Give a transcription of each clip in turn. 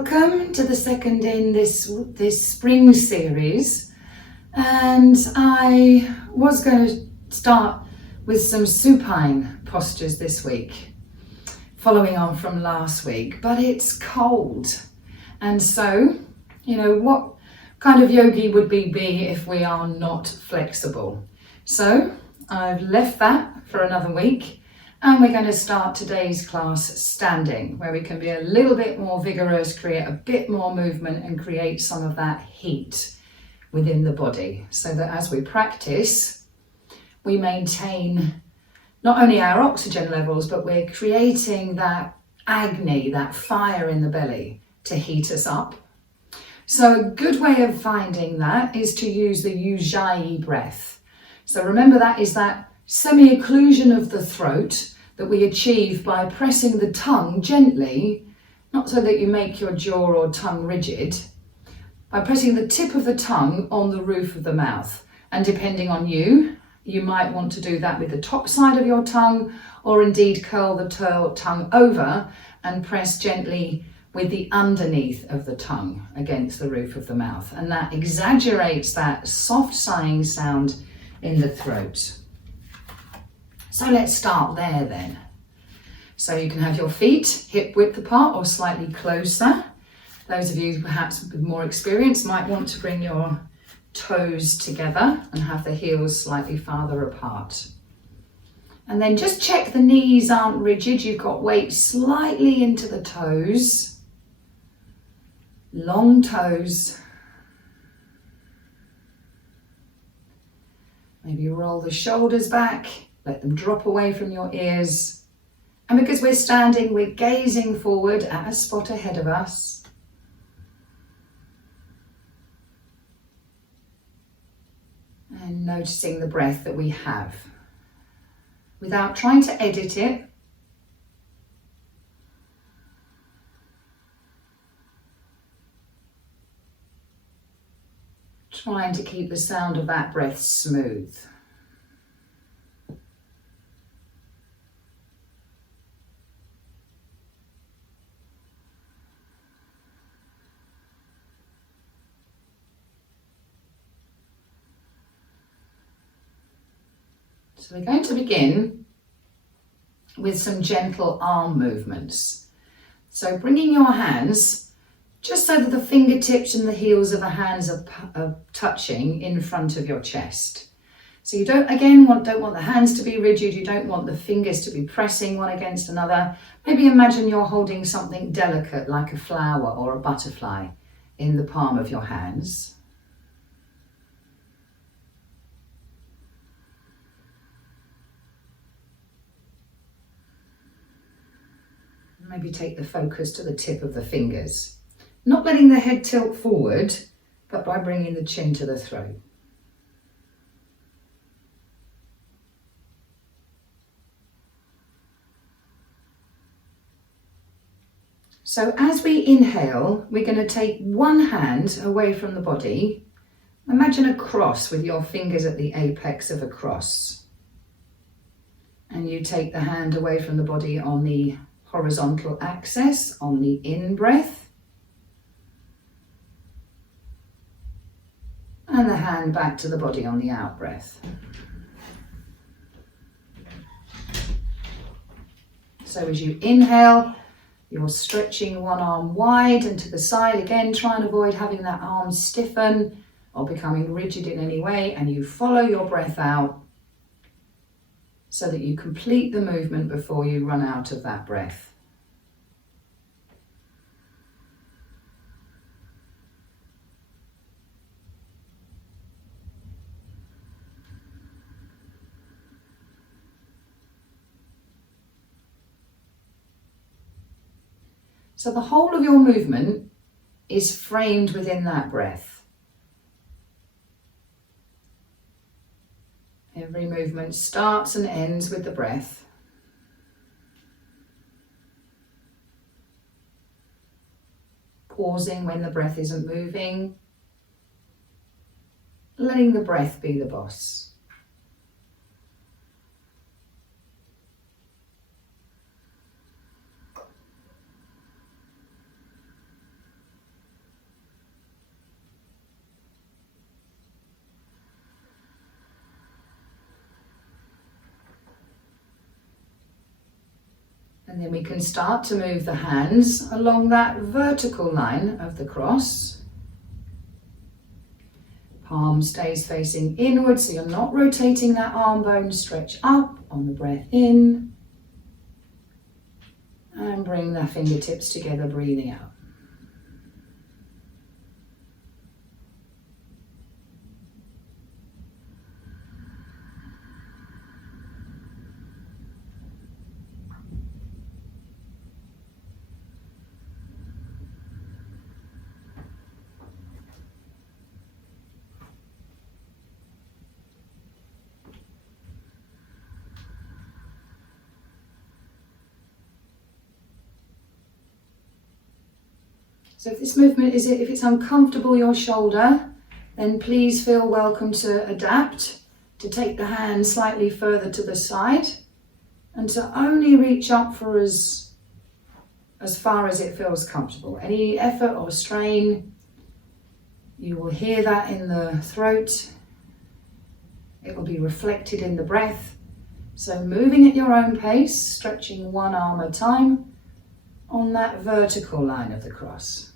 Welcome to the second in this spring series, and I was going to start with some supine postures this week, following on from last week, but it's cold, and so, what kind of yogi would we be if we are not flexible? So I've left that for another week. And we're going to start today's class standing, where we can be a little bit more vigorous, create a bit more movement and create some of that heat within the body, so that as we practice, we maintain not only our oxygen levels, but we're creating that agni, that fire in the belly to heat us up. So a good way of finding that is to use the Ujjayi breath. So remember, that is that semi-occlusion of the throat that we achieve by pressing the tongue gently, not so that you make your jaw or tongue rigid, by pressing the tip of the tongue on the roof of the mouth. And depending on you, you might want to do that with the top side of your tongue, or indeed curl the tongue over and press gently with the underneath of the tongue against the roof of the mouth. And that exaggerates that soft sighing sound in the throat. So let's start there then. So you can have your feet hip width apart or slightly closer. Those of you perhaps with more experience might want to bring your toes together and have the heels slightly farther apart. And then just check the knees aren't rigid. You've got weight slightly into the toes. Long toes. Maybe roll the shoulders back. Let them drop away from your ears. And because we're standing, we're gazing forward at a spot ahead of us. And noticing the breath that we have, without trying to edit it. Trying to keep the sound of that breath smooth. So we're going to begin with some gentle arm movements. So bringing your hands just so that the fingertips and the heels of the hands are touching in front of your chest. So you don't want the hands to be rigid, you don't want the fingers to be pressing one against another. Maybe imagine you're holding something delicate like a flower or a butterfly in the palm of your hands. Maybe take the focus to the tip of the fingers. Not letting the head tilt forward, but by bringing the chin to the throat. So as we inhale, we're going to take one hand away from the body. Imagine a cross with your fingers at the apex of a cross. And you take the hand away from the body on the horizontal axis on the in-breath. And the hand back to the body on the out-breath. So as you inhale, you're stretching one arm wide and to the side. Again, try and avoid having that arm stiffen or becoming rigid in any way. And you follow your breath out so that you complete the movement before you run out of that breath. So the whole of your movement is framed within that breath. Every movement starts and ends with the breath. Pausing when the breath isn't moving. Letting the breath be the boss. And then we can start to move the hands along that vertical line of the cross. Palm stays facing inward, so you're not rotating that arm bone. Stretch up on the breath in. And bring the fingertips together, breathing out. So if this movement if it's uncomfortable your shoulder, then please feel welcome to adapt, to take the hand slightly further to the side and to only reach up for as far as it feels comfortable. Any effort or strain, you will hear that in the throat. It will be reflected in the breath. So moving at your own pace, stretching one arm at a time on that vertical line of the cross.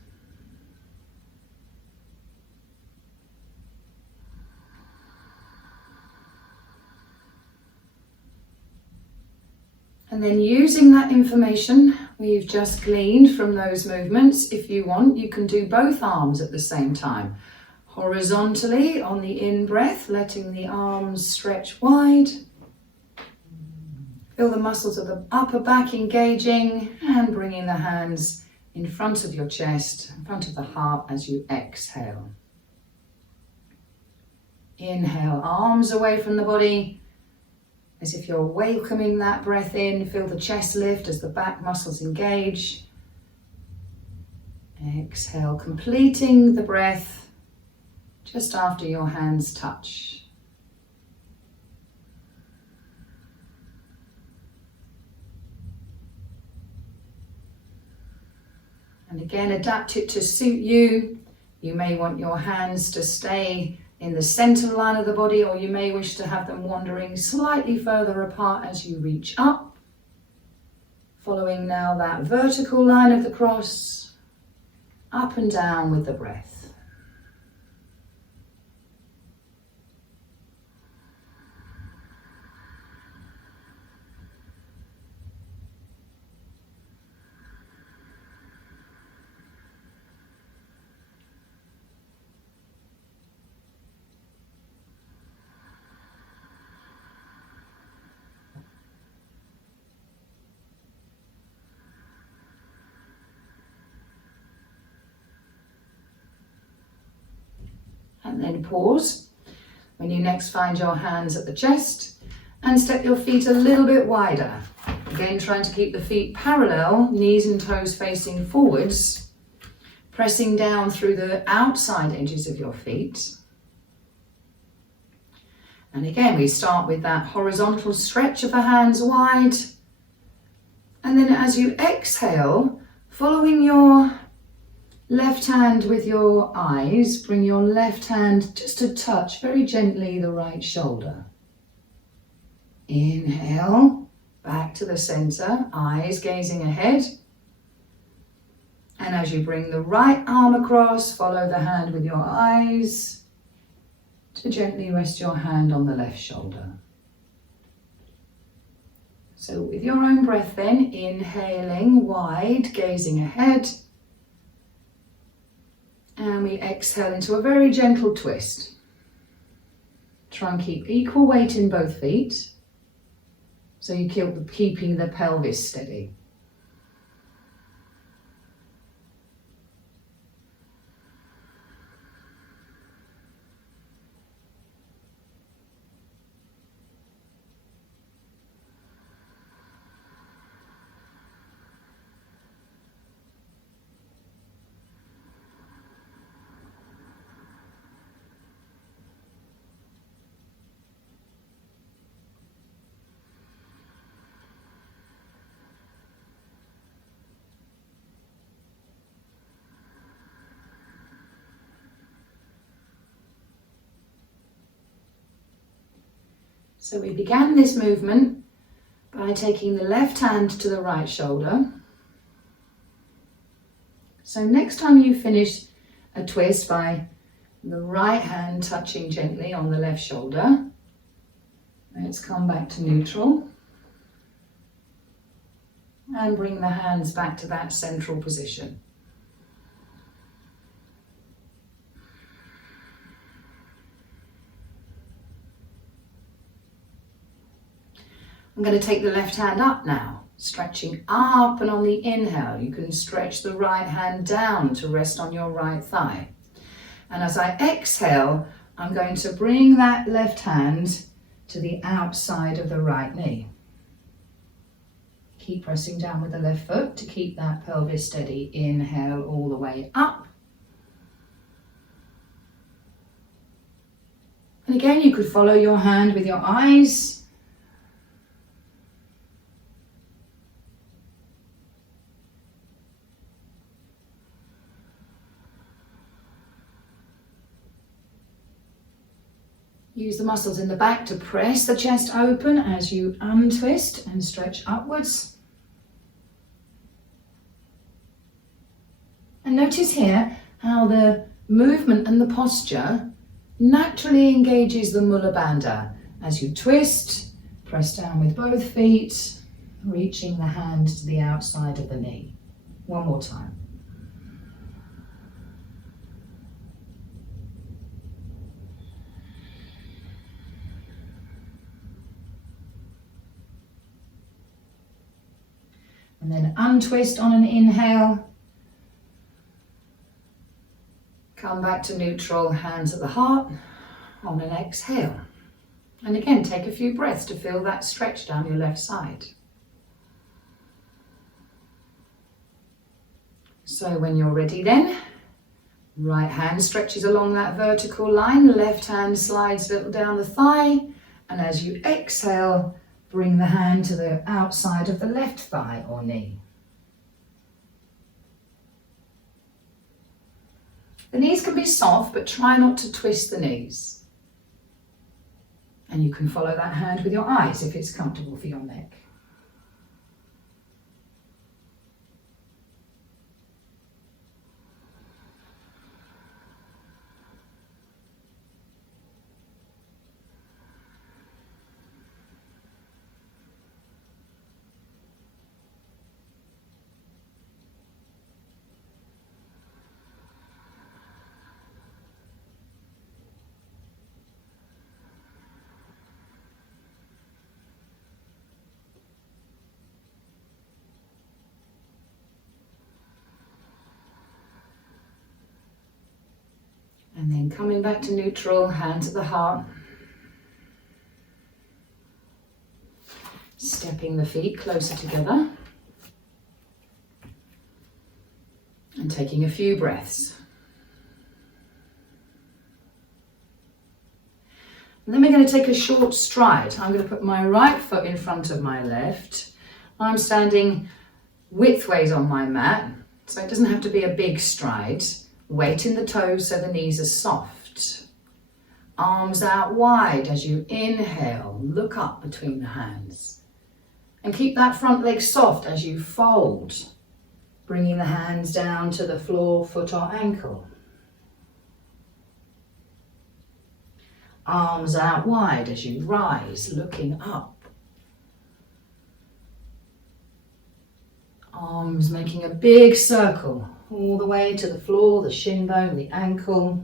And then using that information we've just gleaned from those movements, if you want, you can do both arms at the same time. Horizontally on the in-breath, letting the arms stretch wide. Feel the muscles of the upper back engaging and bringing the hands in front of your chest, in front of the heart as you exhale. Inhale, arms away from the body. As if you're welcoming that breath in, feel the chest lift as the back muscles engage. Exhale, completing the breath just after your hands touch. And again, adapt it to suit you. You may want your hands to stay in the center line of the body, or you may wish to have them wandering slightly further apart as you reach up. Following now that vertical line of the cross, up and down with the breath. And then pause when you next find your hands at the chest and step your feet a little bit wider. Again, trying to keep the feet parallel, knees and toes facing forwards, pressing down through the outside edges of your feet. And again, we start with that horizontal stretch of the hands wide. And then as you exhale, following your left hand with your eyes, bring your left hand just to touch very gently the right shoulder. Inhale, back to the center, eyes gazing ahead. And as you bring the right arm across, follow the hand with your eyes to gently rest your hand on the left shoulder. So with your own breath then, inhaling wide, gazing ahead. And we exhale into a very gentle twist. Try and keep equal weight in both feet, so you keep keeping the pelvis steady. So we began this movement by taking the left hand to the right shoulder. So next time you finish a twist by the right hand touching gently on the left shoulder, let's come back to neutral and bring the hands back to that central position. I'm going to take the left hand up now, stretching up, and on the inhale you can stretch the right hand down to rest on your right thigh. And as I exhale, I'm going to bring that left hand to the outside of the right knee. Keep pressing down with the left foot to keep that pelvis steady. Inhale all the way up. And again, you could follow your hand with your eyes. Use the muscles in the back to press the chest open as you untwist and stretch upwards. And notice here how the movement and the posture naturally engages the Mula Bandha as you twist, press down with both feet, reaching the hand to the outside of the knee. One more time. And then untwist on an inhale. Come back to neutral, hands at the heart on an exhale. And again, take a few breaths to feel that stretch down your left side. So when you're ready then, right hand stretches along that vertical line, left hand slides a little down the thigh, and as you exhale, bring the hand to the outside of the left thigh or knee. The knees can be soft, but try not to twist the knees. And you can follow that hand with your eyes if it's comfortable for your neck. And then coming back to neutral, hands at the heart. Stepping the feet closer together. And taking a few breaths. And then we're going to take a short stride. I'm going to put my right foot in front of my left. I'm standing widthways on my mat, so it doesn't have to be a big stride. Weight in the toes so the knees are soft. Arms out wide as you inhale, look up between the hands. And keep that front leg soft as you fold, bringing the hands down to the floor, foot or ankle. Arms out wide as you rise, looking up. Arms making a big circle all the way to the floor, the shin bone, the ankle.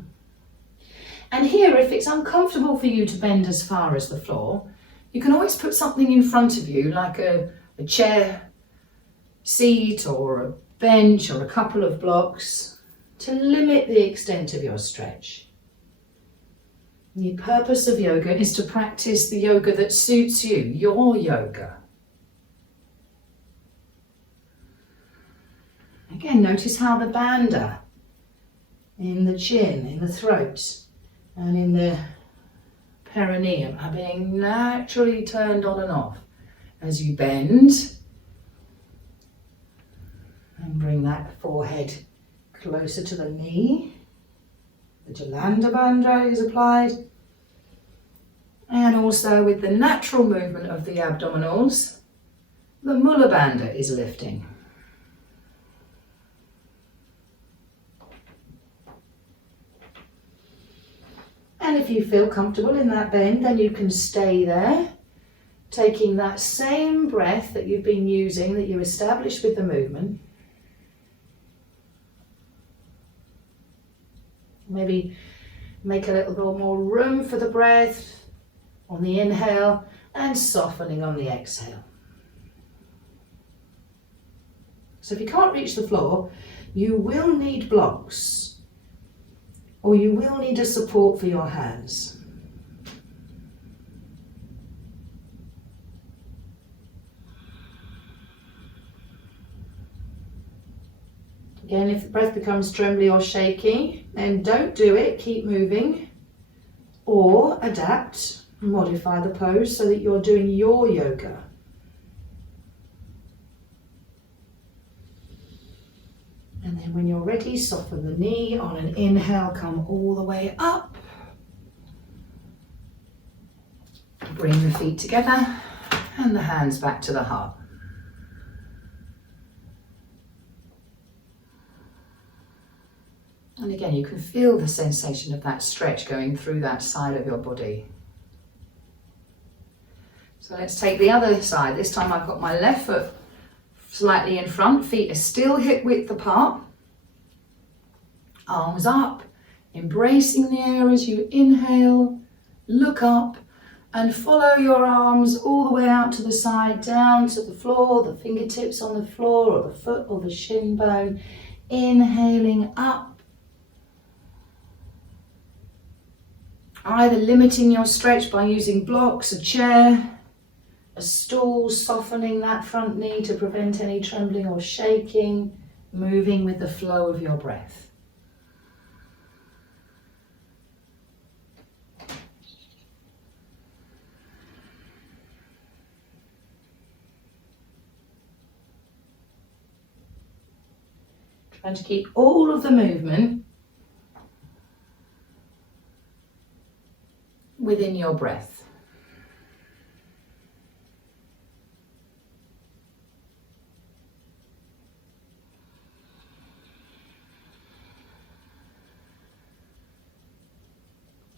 And here, if it's uncomfortable for you to bend as far as the floor, you can always put something in front of you, like a chair, seat, or a bench, or a couple of blocks, to limit the extent of your stretch. The purpose of yoga is to practice the yoga that suits you, your yoga. Again, notice how the bandha in the chin, in the throat, and in the perineum are being naturally turned on and off as you bend. And bring that forehead closer to the knee. The Jalanda Bandha is applied. And also with the natural movement of the abdominals, the Mula Bandha is lifting. And if you feel comfortable in that bend, then you can stay there, taking that same breath that you've been using, that you established with the movement. Maybe make a little bit more room for the breath on the inhale and softening on the exhale. So if you can't reach the floor, you will need blocks, or you will need a support for your hands. Again, if the breath becomes trembly or shaky, then don't do it, keep moving, or adapt, modify the pose so that you're doing your yoga. And then when you're ready, soften the knee. On an inhale, come all the way up. Bring the feet together and the hands back to the heart. And again, you can feel the sensation of that stretch going through that side of your body. So let's take the other side. This time I've got my left foot slightly in front, feet are still hip width apart. Arms up, embracing the air as you inhale, look up and follow your arms all the way out to the side, down to the floor, the fingertips on the floor or the foot or the shin bone. Inhaling up. Either limiting your stretch by using blocks, a chair, a stool, softening that front knee to prevent any trembling or shaking, moving with the flow of your breath. Trying to keep all of the movement within your breath.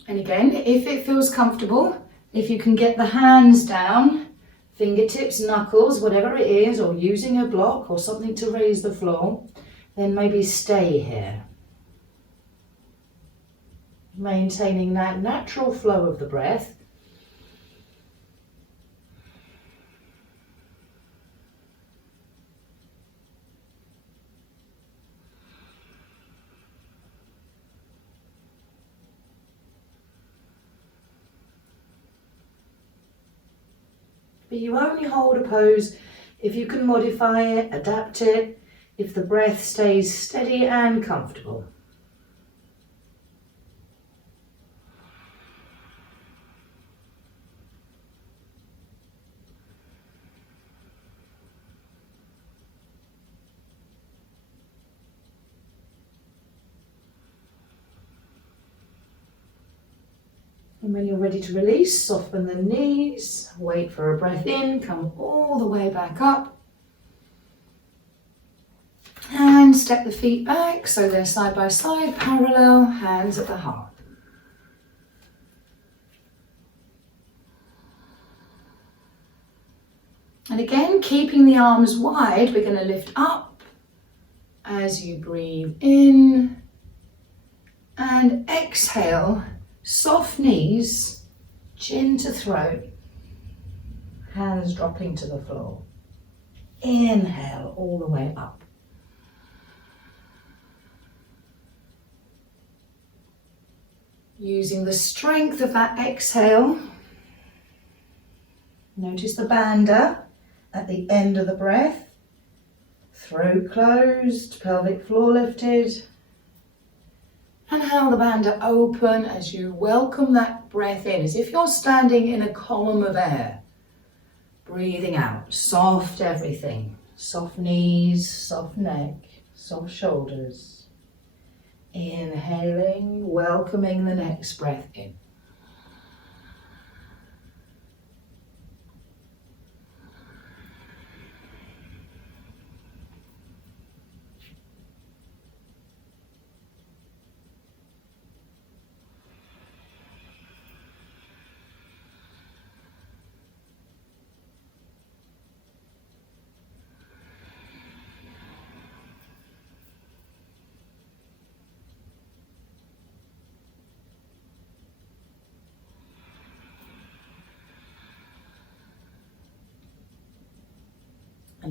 And again, if it feels comfortable, if you can get the hands down, fingertips, knuckles, whatever it is, or using a block or something to raise the floor, then maybe stay here. Maintaining that natural flow of the breath. But you only hold a pose if you can modify it, adapt it, if the breath stays steady and comfortable. And when you're ready to release, soften the knees, wait for a breath in, come all the way back up. And step the feet back so they're side by side, parallel, hands at the heart. And again, keeping the arms wide, we're going to lift up as you breathe in and exhale. Soft knees, chin to throat, hands dropping to the floor. Inhale all the way up. Using the strength of that exhale, notice the bandha at the end of the breath. Throat closed, pelvic floor lifted. And how the bandha open as you welcome that breath in, as if you're standing in a column of air. Breathing out, soft everything. Soft knees, soft neck, soft shoulders. Inhaling, welcoming the next breath in.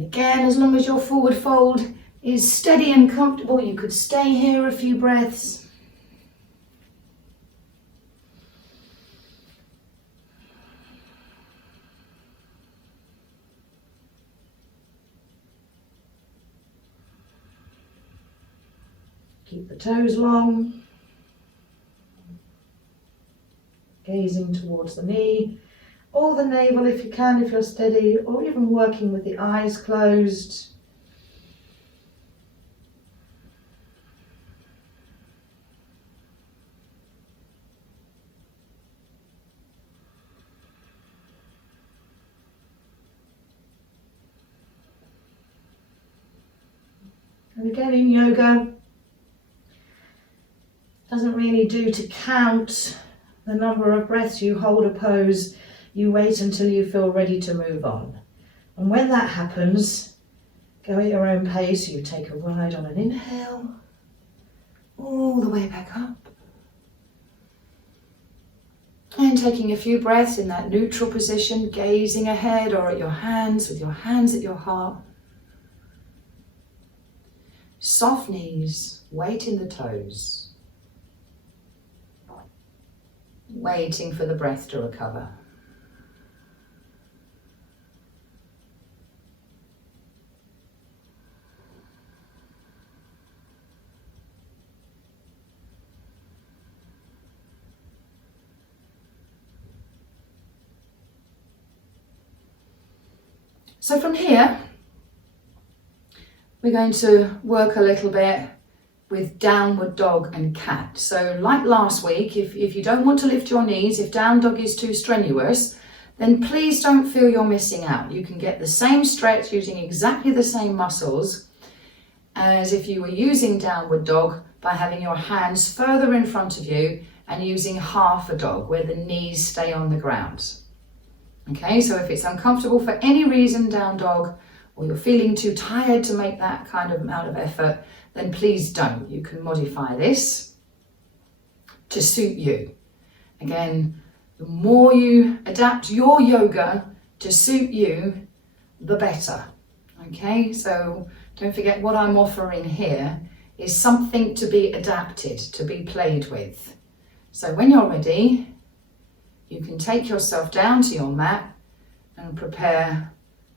Again, as long as your forward fold is steady and comfortable, you could stay here a few breaths. Keep the toes long, gazing towards the knee, or the navel if you can, if you're steady, or even working with the eyes closed. And again, in yoga, doesn't really do to count the number of breaths you hold a pose. You wait until you feel ready to move on. And when that happens, go at your own pace. You take a ride on an inhale, all the way back up. And taking a few breaths in that neutral position, gazing ahead or at your hands, with your hands at your heart. Soft knees, weight in the toes. Waiting for the breath to recover. So from here, we're going to work a little bit with downward dog and cat. So like last week, if you don't want to lift your knees, if down dog is too strenuous, then please don't feel you're missing out. You can get the same stretch using exactly the same muscles as if you were using downward dog by having your hands further in front of you and using half a dog where the knees stay on the ground. Okay, so if it's uncomfortable for any reason, down dog, or you're feeling too tired to make that kind of amount of effort, then please don't. You can modify this to suit you. Again, the more you adapt your yoga to suit you, the better. Okay, so don't forget what I'm offering here is something to be adapted, to be played with. So when you're ready, you can take yourself down to your mat and prepare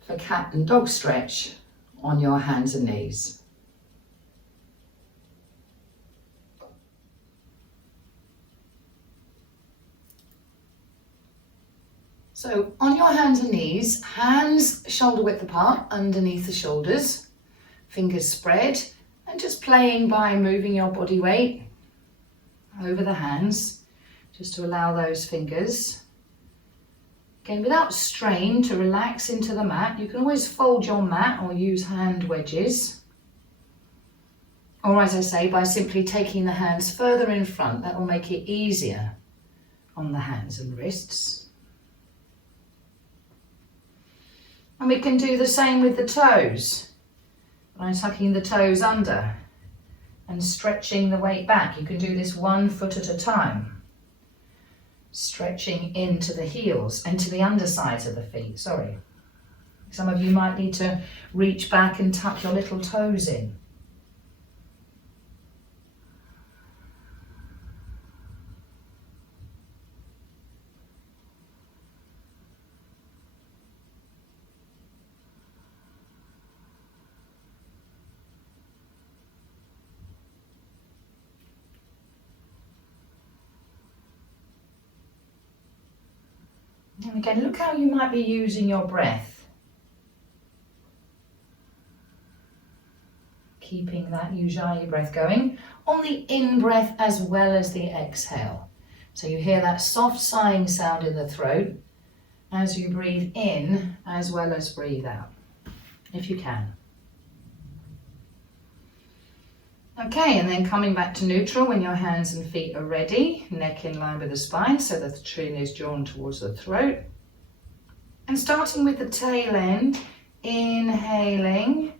for cat and dog stretch on your hands and knees. So on your hands and knees, hands shoulder width apart underneath the shoulders, fingers spread, and just playing by moving your body weight over the hands, just to allow those fingers, again without strain, to relax into the mat. You can always fold your mat or use hand wedges. Or as I say, by simply taking the hands further in front, that will make it easier on the hands and wrists. And we can do the same with the toes, by tucking the toes under and stretching the weight back. You can do this 1 foot at a time, stretching into the heels and to the undersides of the feet, sorry. Some of you might need to reach back and tuck your little toes in. And again, look how you might be using your breath. Keeping that Ujjayi breath going on the in-breath as well as the exhale. So you hear that soft sighing sound in the throat as you breathe in as well as breathe out, if you can. Okay, and then coming back to neutral when your hands and feet are ready, neck in line with the spine so that the chin is drawn towards the throat. And starting with the tail end, inhaling,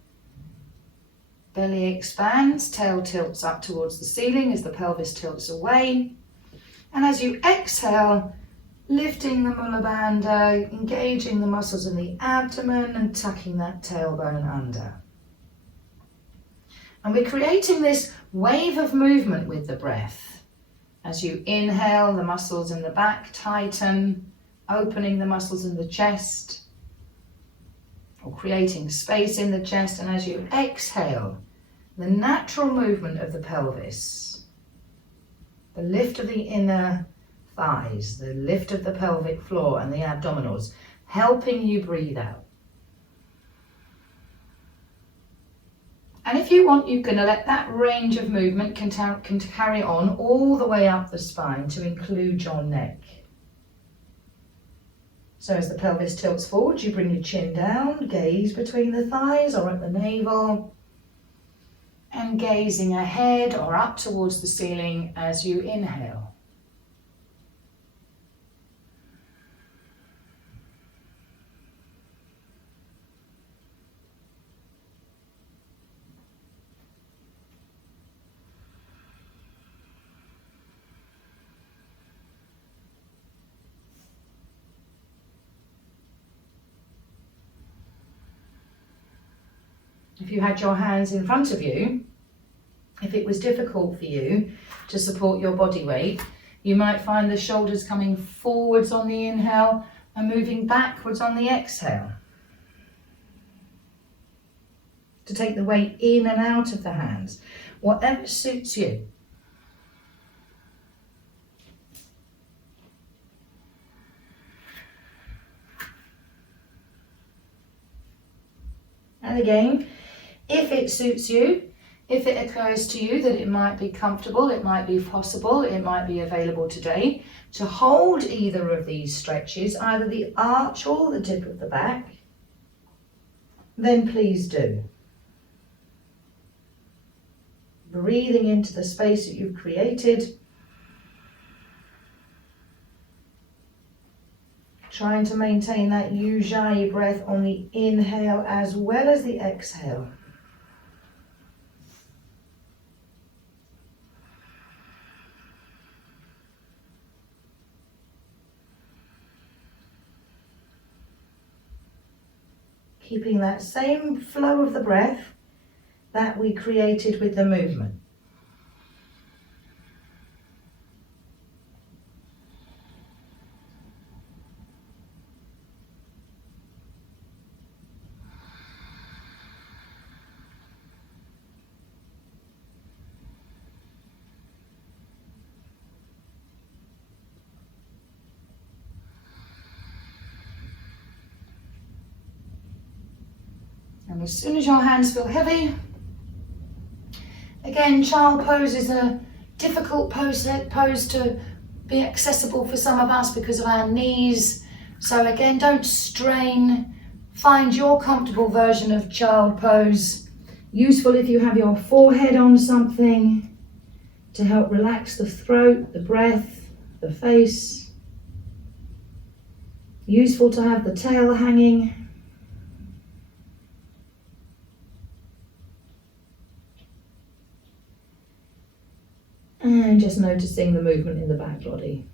belly expands, tail tilts up towards the ceiling as the pelvis tilts away. And as you exhale, lifting the Mula Bandha, engaging the muscles in the abdomen and tucking that tailbone under. And we're creating this wave of movement with the breath. As you inhale, the muscles in the back tighten, opening the muscles in the chest, or creating space in the chest. And as you exhale, the natural movement of the pelvis, the lift of the inner thighs, the lift of the pelvic floor and the abdominals, helping you breathe out. And if you want, you can let that range of movement can carry on all the way up the spine to include your neck. So as the pelvis tilts forward, you bring your chin down, gaze between the thighs or at the navel, and gazing ahead or up towards the ceiling as you inhale. If you had your hands in front of you, if it was difficult for you to support your body weight, you might find the shoulders coming forwards on the inhale and moving backwards on the exhale. To take the weight in and out of the hands, whatever suits you. And again, if it suits you, if it occurs to you that it might be comfortable, it might be possible, it might be available today, to hold either of these stretches, either the arch or the tip of the back, then please do. Breathing into the space that you've created, trying to maintain that Ujjayi breath on the inhale as well as the exhale. Keeping that same flow of the breath that we created with the movement. And as soon as your hands feel heavy, again, child pose is a difficult pose to be accessible for some of us because of our knees. So again, don't strain. Find your comfortable version of child pose. Useful if you have your forehead on something to help relax the throat, the breath, the face. Useful to have the tail hanging. And just noticing the movement in the back body.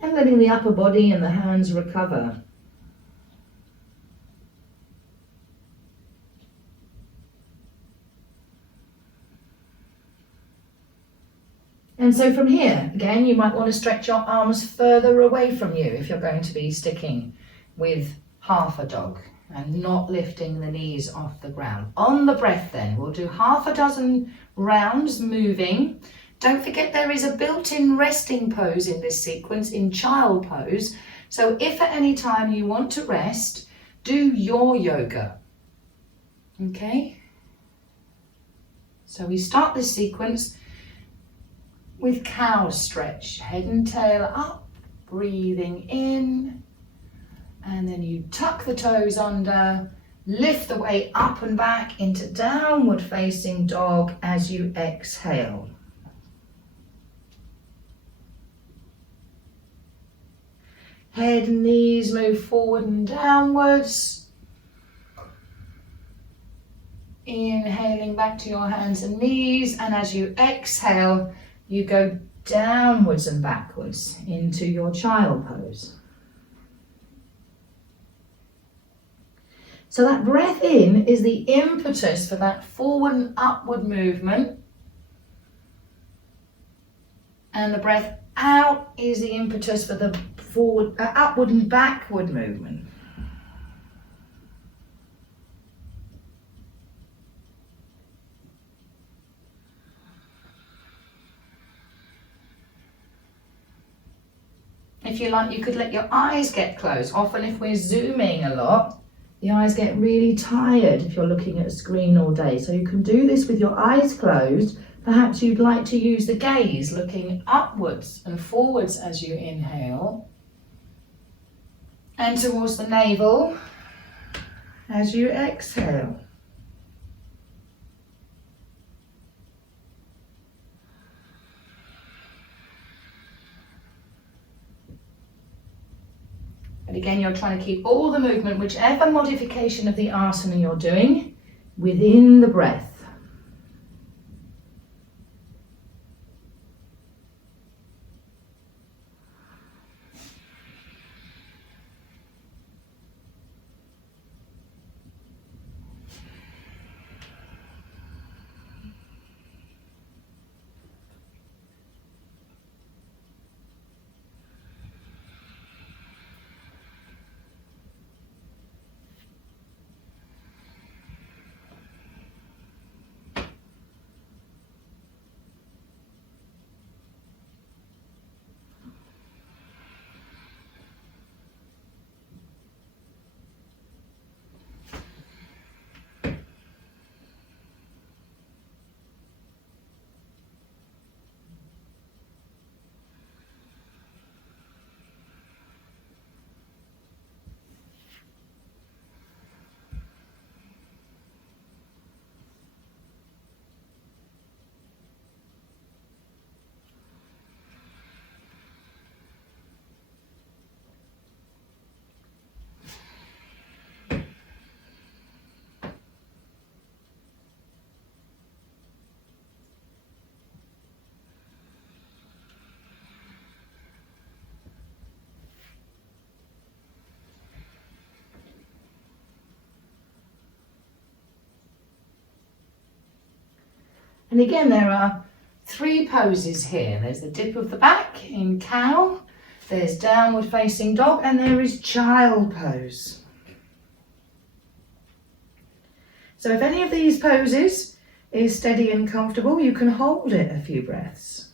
And letting the upper body and the hands recover. And so from here, again, you might want to stretch your arms further away from you if you're going to be sticking with half a dog and not lifting the knees off the ground. On the breath then, we'll do half a dozen rounds moving. Don't forget there is a built-in resting pose in this sequence, in child pose. So if at any time you want to rest, do your yoga. Okay? So we start this sequence with cow stretch, head and tail up, breathing in, and then you tuck the toes under, lift the weight up and back into downward facing dog as you exhale. Head and knees move forward and downwards. Inhaling back to your hands and knees, and as you exhale, you go downwards and backwards into your child pose. So that breath in is the impetus for that forward and upward movement. And the breath out is the impetus for the upward and backward movement. If you like, you could let your eyes get closed. Often if we're zooming a lot, the eyes get really tired if you're looking at a screen all day. So you can do this with your eyes closed. Perhaps you'd like to use the gaze looking upwards and forwards as you inhale, and towards the navel as you exhale. And again, you're trying to keep all the movement, whichever modification of the asana you're doing, within the breath. And again, there are 3 poses here. There's the dip of the back in cow, there's downward facing dog, and there is child pose. So if any of these poses is steady and comfortable, you can hold it a few breaths.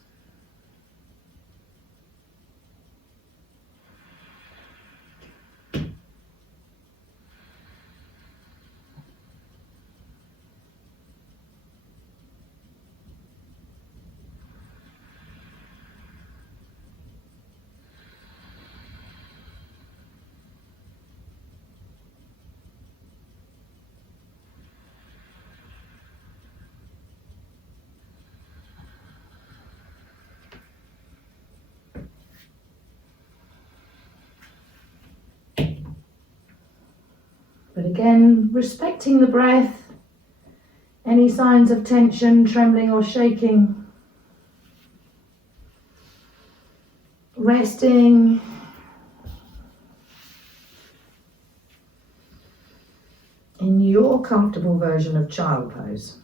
But again, respecting the breath, any signs of tension, trembling or shaking, resting, in your comfortable version of child pose.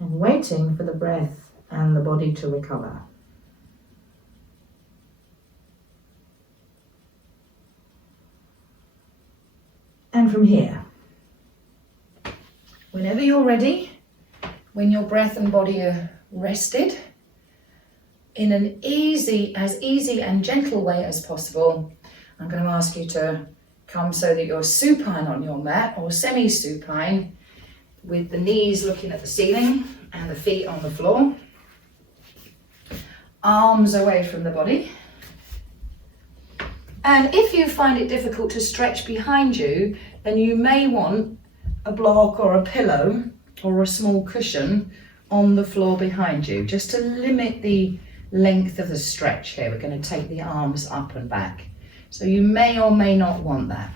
And waiting for the breath and the body to recover. And from here, whenever you're ready, when your breath and body are rested, in as easy and gentle way as possible, I'm going to ask you to Come so that you're supine on your mat or semi-supine with the knees looking at the ceiling and the feet on the floor. Arms away from the body. And if you find it difficult to stretch behind you, then you may want a block or a pillow or a small cushion on the floor behind you, just to limit the length of the stretch here. We're going to take the arms up and back. So you may or may not want that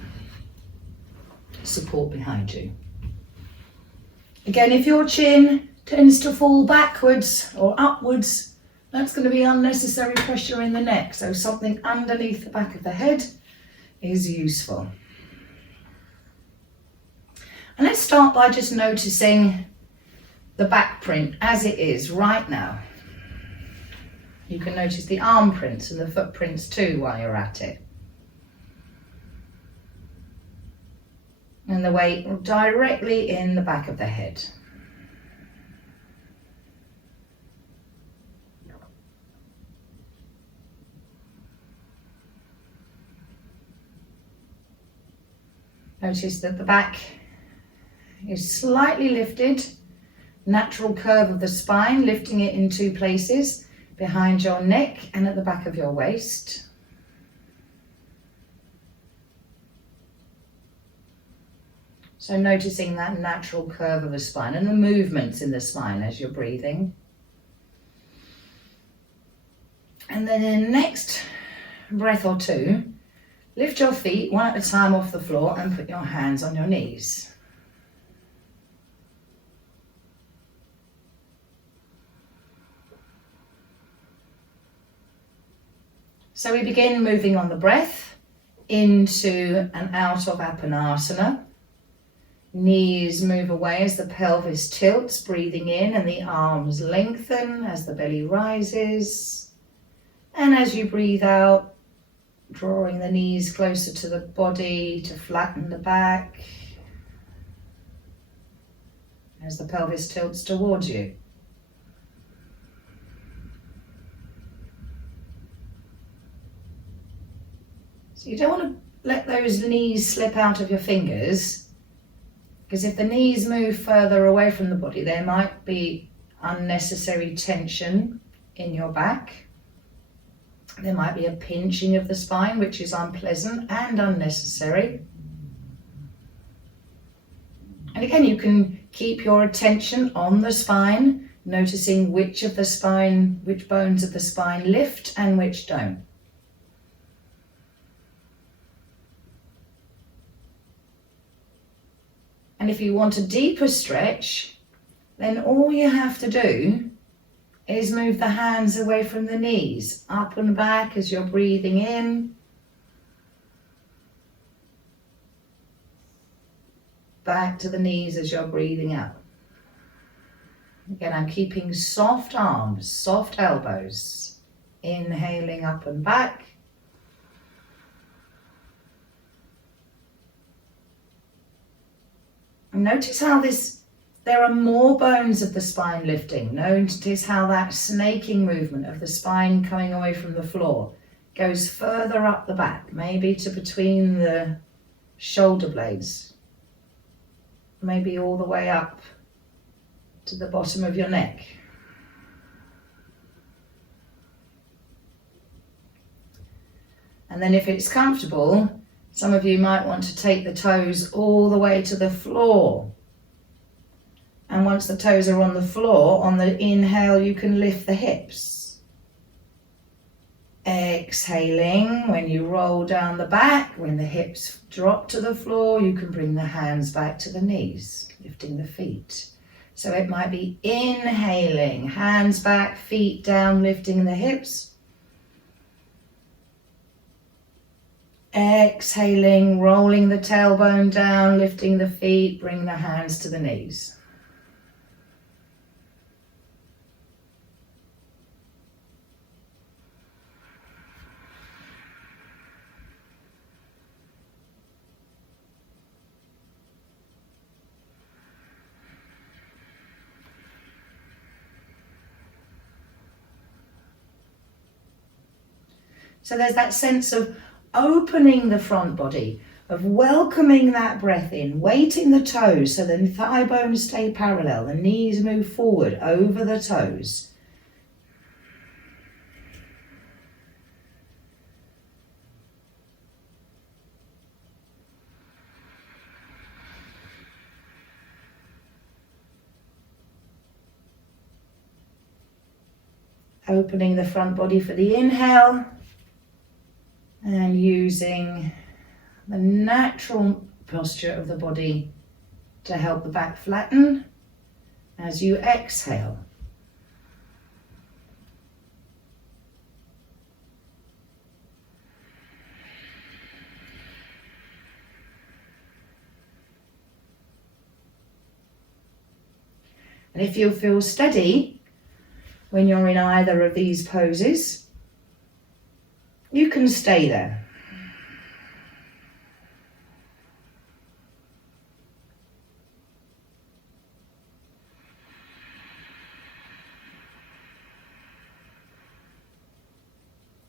support behind you. Again, if your chin tends to fall backwards or upwards, that's going to be unnecessary pressure in the neck. So something underneath the back of the head is useful. And let's start by just noticing the back print as it is right now. You can notice the arm prints and the footprints too while you're at it. And the weight directly in the back of the head. Notice that the back is slightly lifted, natural curve of the spine, lifting it in two places, behind your neck and at the back of your waist. So noticing that natural curve of the spine and the movements in the spine as you're breathing. And then in the next breath or two, lift your feet one at a time off the floor and put your hands on your knees. So we begin moving on the breath into and out of asana. Knees move away as the pelvis tilts, breathing in, and the arms lengthen as the belly rises. And as you breathe out, drawing the knees closer to the body to flatten the back as the pelvis tilts towards you. So you don't want to let those knees slip out of your fingers, because if the knees move further away from the body, there might be unnecessary tension in your back. There might be a pinching of the spine, which is unpleasant and unnecessary. And again, you can keep your attention on the spine, noticing which bones of the spine lift and which don't. And if you want a deeper stretch, then all you have to do is move the hands away from the knees, up and back as you're breathing in. Back to the knees as you're breathing out. Again, I'm keeping soft arms, soft elbows. Inhaling up and back. And notice how there are more bones of the spine lifting. Notice how that snaking movement of the spine coming away from the floor goes further up the back, maybe to between the shoulder blades, maybe all the way up to the bottom of your neck. And then if it's comfortable, some of you might want to take the toes all the way to the floor. And once the toes are on the floor, on the inhale, you can lift the hips. Exhaling, when you roll down the back, when the hips drop to the floor, you can bring the hands back to the knees, lifting the feet. So it might be inhaling, hands back, feet down, lifting the hips. Exhaling, rolling the tailbone down, lifting the feet, bring the hands to the knees. So there's that sense of opening the front body, of welcoming that breath in, weighting the toes so the thigh bones stay parallel, the knees move forward over the toes. Opening the front body for the inhale and using the natural posture of the body to help the back flatten as you exhale. And if you feel steady when you're in either of these poses, you can stay there.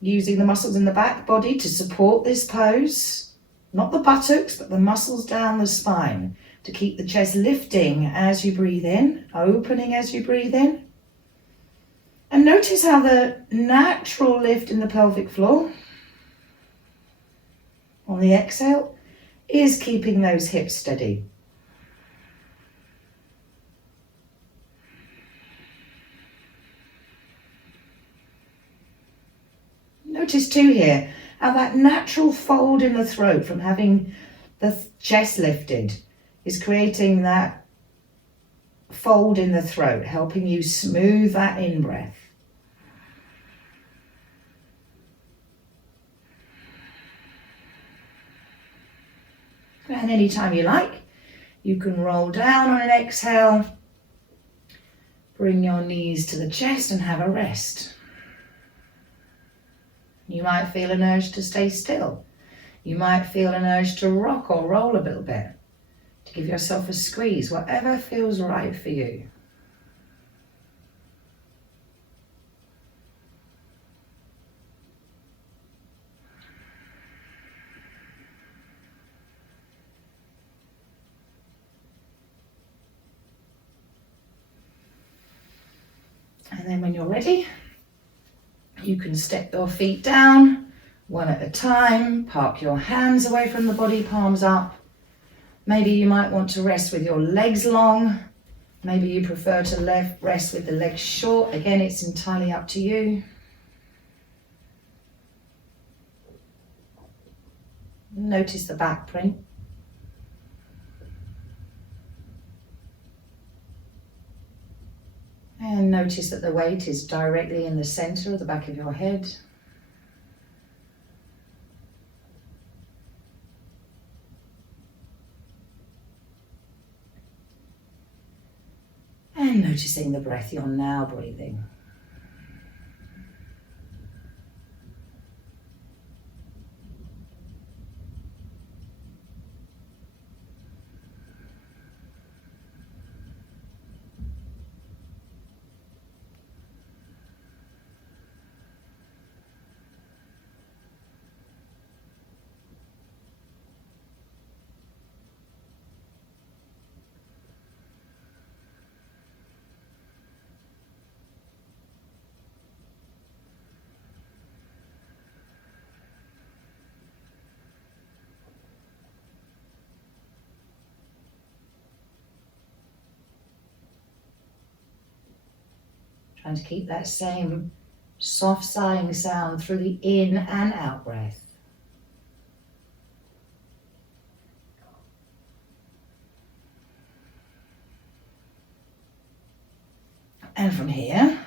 Using the muscles in the back body to support this pose, not the buttocks, but the muscles down the spine to keep the chest lifting as you breathe in, opening as you breathe in. And notice how the natural lift in the pelvic floor on the exhale is keeping those hips steady. Notice too here how that natural fold in the throat from having the chest lifted is creating that fold in the throat, helping you smooth that in-breath. And anytime you like, you can roll down on an exhale, bring your knees to the chest and have a rest. You might feel an urge to stay still. You might feel an urge to rock or roll a little bit, to give yourself a squeeze, whatever feels right for you. And then when you're ready, you can step your feet down one at a time, park your hands away from the body, palms up. Maybe you might want to rest with your legs long. Maybe you prefer to rest with the legs short. Again, it's entirely up to you. Notice the back print. And notice that the weight is directly in the center of the back of your head. And noticing the breath you're now breathing. Trying to keep that same soft sighing sound through the in and out breath. And from here,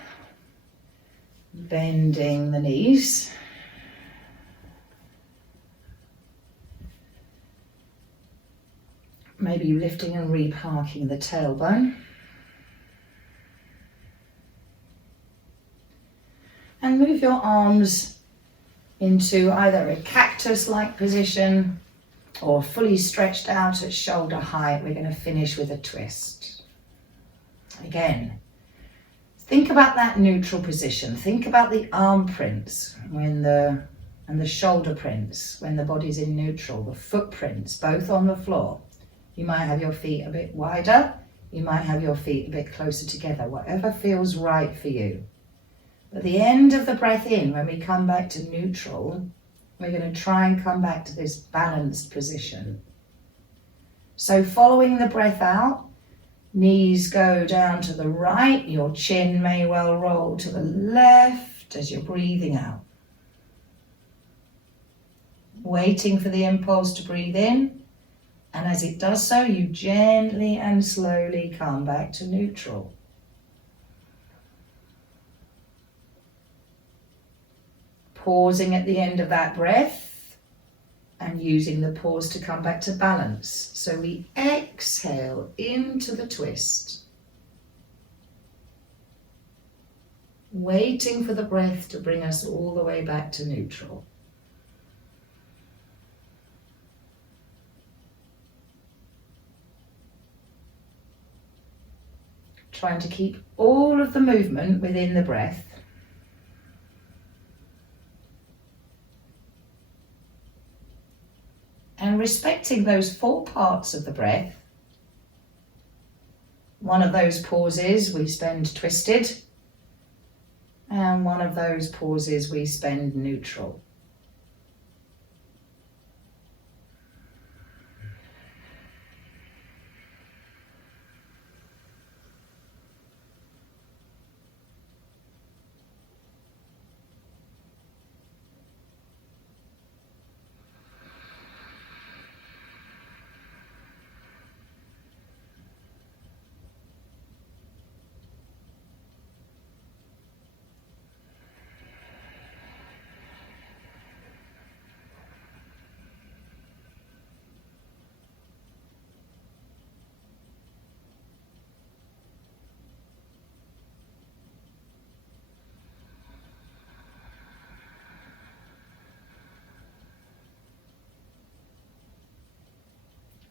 bending the knees. Maybe lifting and reparking the tailbone. And move your arms into either a cactus-like position or fully stretched out at shoulder height. We're going to finish with a twist. Again, think about that neutral position. Think about the arm prints when the and the shoulder prints when the body's in neutral, the footprints, both on the floor. You might have your feet a bit wider, you might have your feet a bit closer together, whatever feels right for you. At the end of the breath in, when we come back to neutral, we're going to try and come back to this balanced position. So following the breath out, knees go down to the right, your chin may well roll to the left as you're breathing out. Waiting for the impulse to breathe in, and as it does so, you gently and slowly come back to neutral. Pausing at the end of that breath and using the pause to come back to balance. So we exhale into the twist. Waiting for the breath to bring us all the way back to neutral. Trying to keep all of the movement within the breath. And respecting those 4 parts of the breath. One of those pauses we spend twisted, and one of those pauses we spend neutral.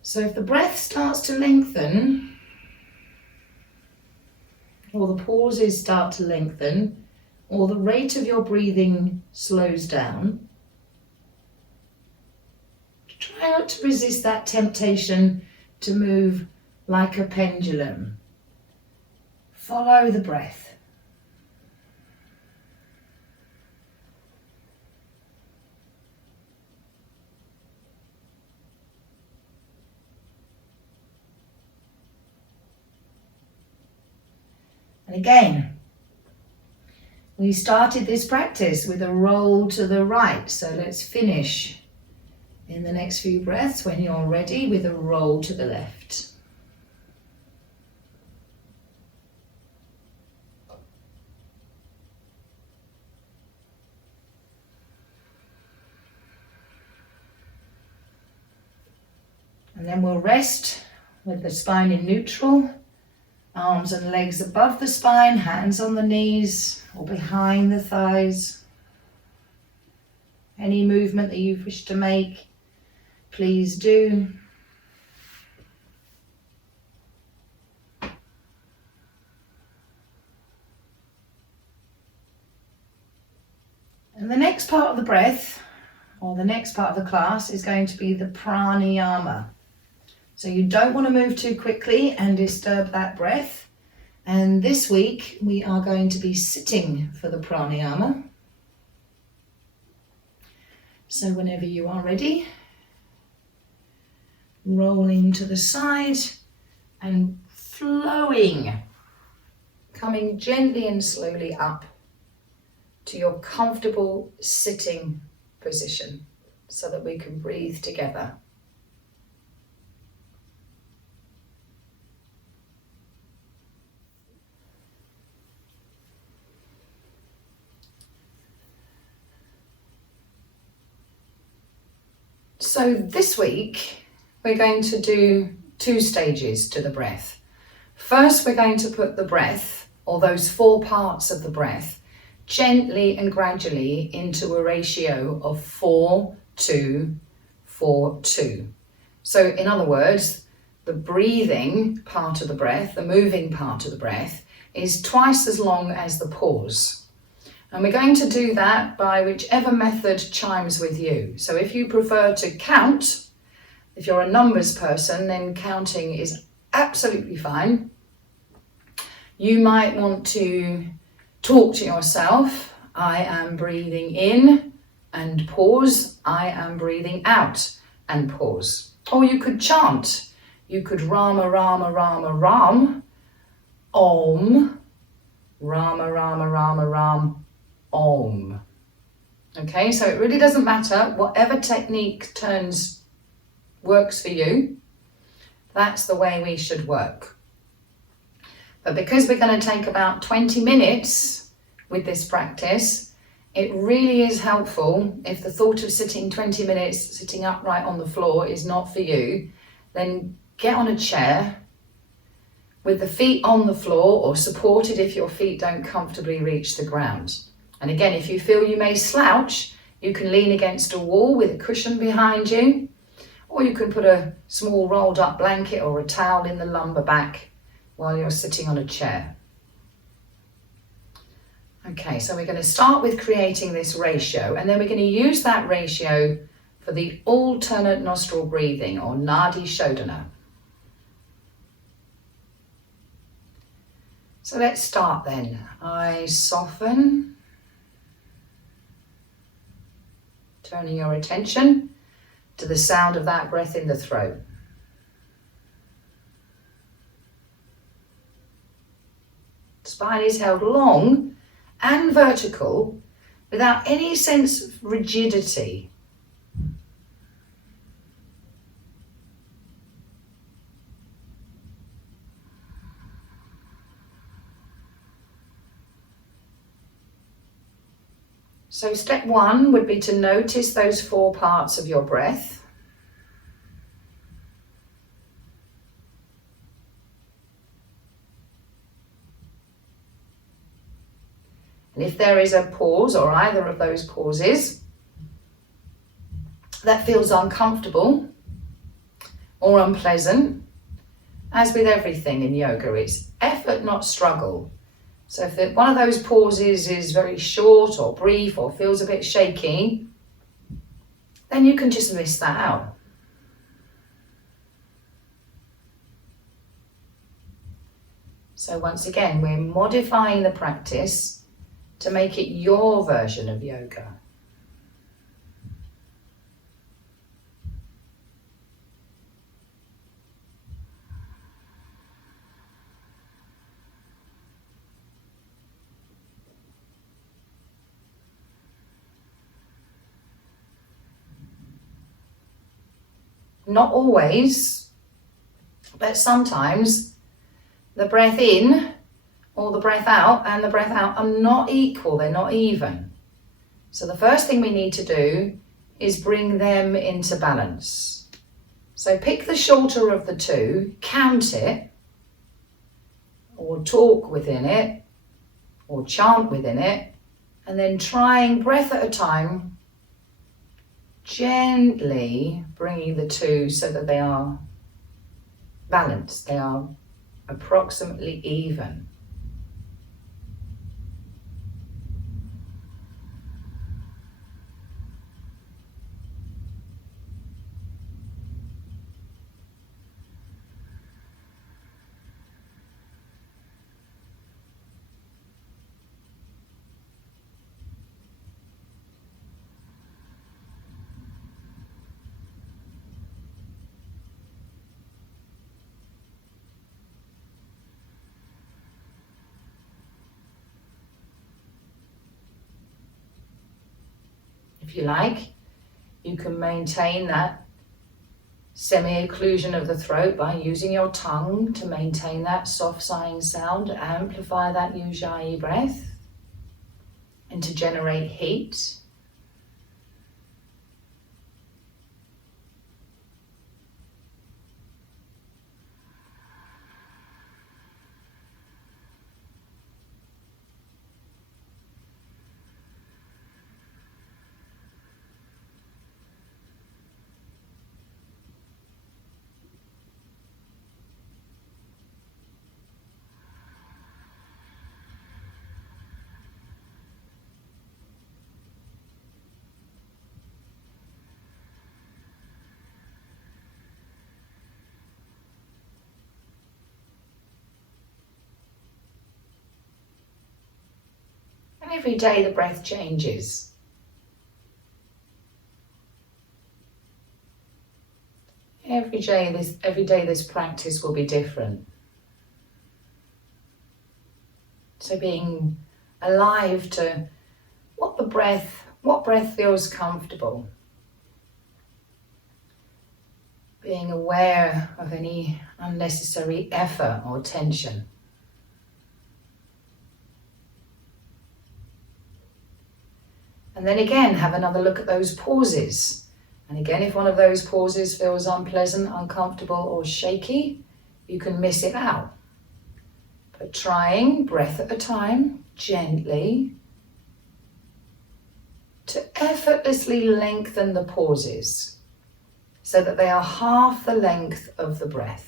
So if the breath starts to lengthen, or the pauses start to lengthen, or the rate of your breathing slows down, try not to resist that temptation to move like a pendulum. Follow the breath. And again, we started this practice with a roll to the right, so let's finish in the next few breaths when you're ready with a roll to the left. And then we'll rest with the spine in neutral. Arms and legs above the spine, hands on the knees or behind the thighs. Any movement that you wish to make, please do. And the next part of the breath, or the next part of the class, is going to be the pranayama. So you don't want to move too quickly and disturb that breath. And this week we are going to be sitting for the pranayama. So whenever you are ready, rolling to the side and flowing, coming gently and slowly up to your comfortable sitting position so that we can breathe together. So this week, we're going to do 2 stages to the breath. First, we're going to put the breath, or those 4 parts of the breath, gently and gradually into a ratio of 4-2-4-2. So in other words, the breathing part of the breath, the moving part of the breath, is twice as long as the pause. And we're going to do that by whichever method chimes with you. So if you prefer to count, if you're a numbers person, then counting is absolutely fine. You might want to talk to yourself. I am breathing in and pause. I am breathing out and pause. Or you could chant. You could Rama, Rama, Rama, Ram, Om, Rama, Rama, Rama, Ram, Om. Okay, so it really doesn't matter. Whatever technique works for you, that's the way we should work. But because we're going to take about 20 minutes with this practice, it really is helpful if the thought of sitting 20 minutes, sitting upright on the floor is not for you, then get on a chair with the feet on the floor or supported if your feet don't comfortably reach the ground. And again, if you feel you may slouch, you can lean against a wall with a cushion behind you, or you can put a small rolled up blanket or a towel in the lumbar back while you're sitting on a chair. Okay, so we're going to start with creating this ratio, and then we're going to use that ratio for the alternate nostril breathing, or Nadi Shodhana. So let's start then. I soften, turning your attention to the sound of that breath in the throat. Spine is held long and vertical without any sense of rigidity. So step one would be to notice those 4 parts of your breath. And if there is a pause or either of those pauses that feels uncomfortable or unpleasant, as with everything in yoga, it's effort, not struggle. So if one of those pauses is very short or brief or feels a bit shaky, then you can just miss that out. So once again, we're modifying the practice to make it your version of yoga. Not always, but sometimes the breath in or the breath out and the breath out are not equal, they're not even. So the first thing we need to do is bring them into balance. So pick the shorter of the two, count it, or talk within it, or chant within it, and then trying breath at a time, gently bringing the two so that they are balanced, they are approximately even. If you like, you can maintain that semi-occlusion of the throat by using your tongue to maintain that soft sighing sound, amplify that Ujjayi breath, and to generate heat. And every day the breath changes. Every day this practice will be different. So being alive to what breath feels comfortable. Being aware of any unnecessary effort or tension. And then again, have another look at those pauses. And again, if one of those pauses feels unpleasant, uncomfortable, or shaky, you can miss it out. But trying, breath at a time, gently, to effortlessly lengthen the pauses so that they are half the length of the breath.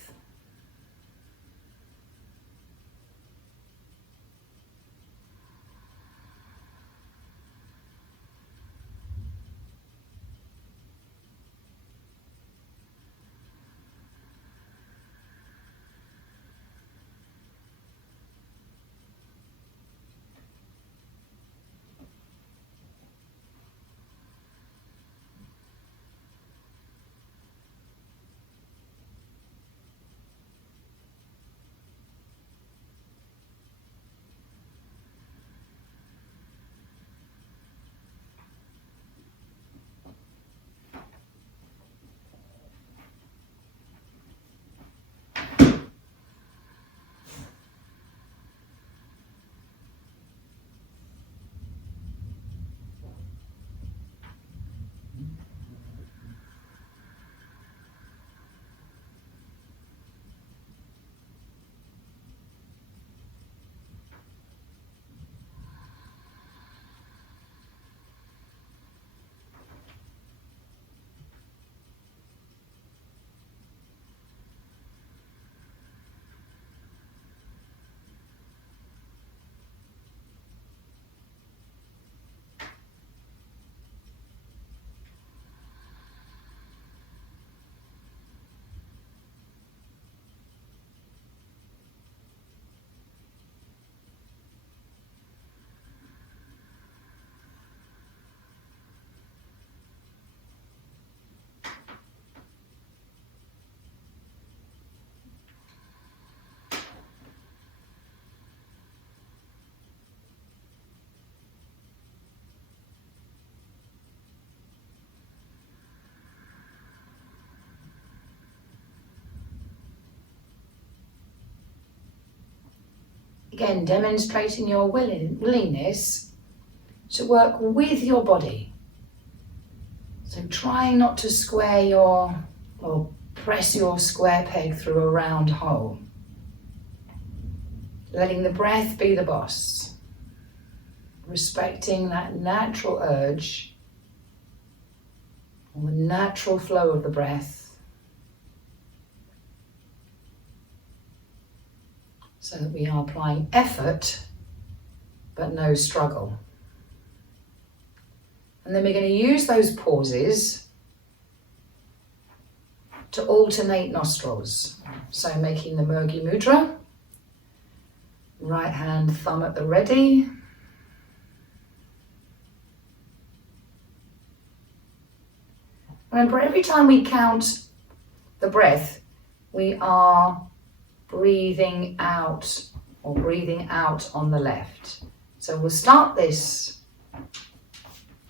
Again, demonstrating your willingness to work with your body. So trying not to press your square peg through a round hole. Letting the breath be the boss. Respecting that natural urge, or the natural flow of the breath. So that we are applying effort, but no struggle. And then we're going to use those pauses to alternate nostrils. So making the Murgi Mudra, right hand thumb at the ready. Remember, every time we count the breath, we are breathing out on the left. So we'll start this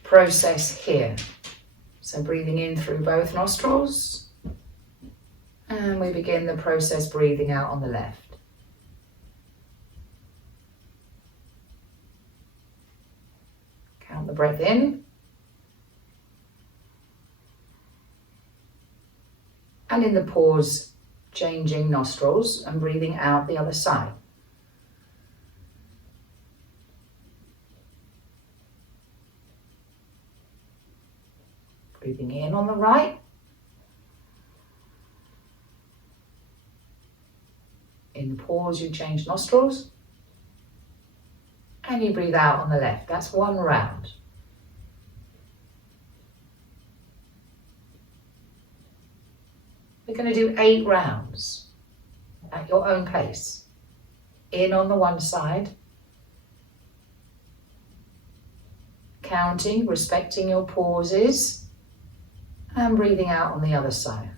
process here. So breathing in through both nostrils, and we begin the process breathing out on the left. Count the breath in, and in the pause, changing nostrils and breathing out the other side. Breathing in on the right. In the pause, you change nostrils. And you breathe out on the left. That's one round. We're going to do 8 rounds at your own pace. In on the one side, counting, respecting your pauses, and breathing out on the other side.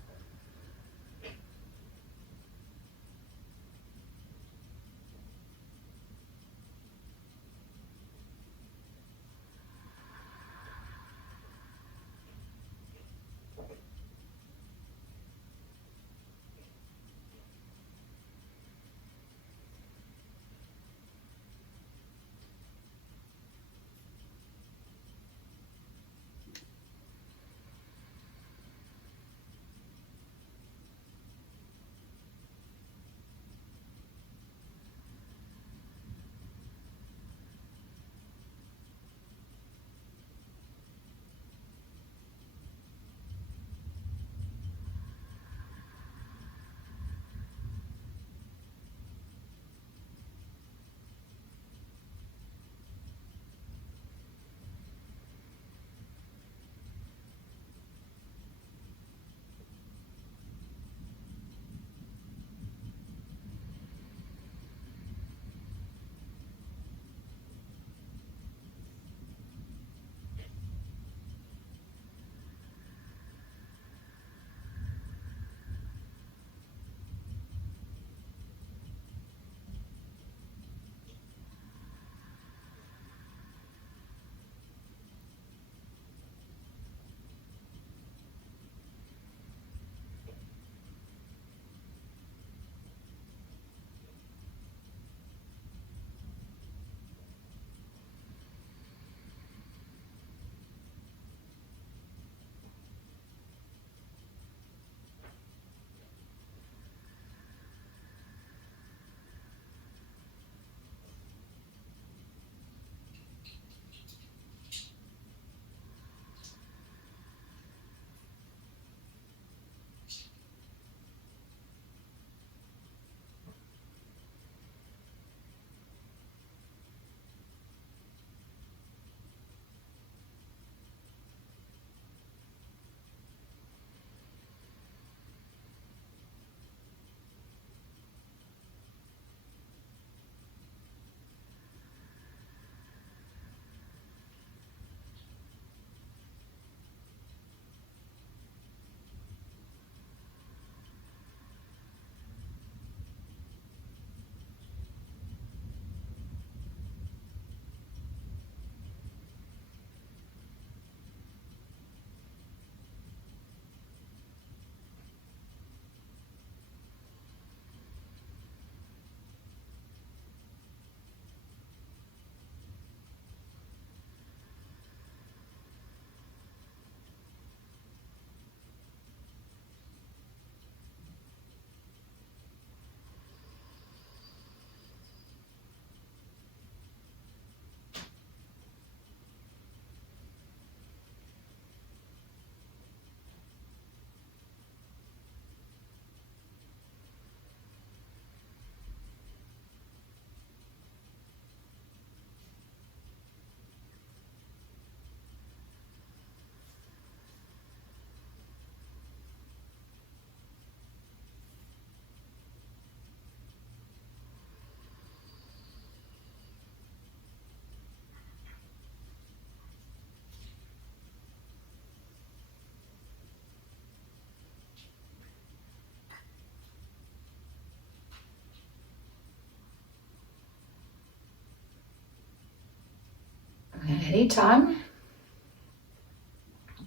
And anytime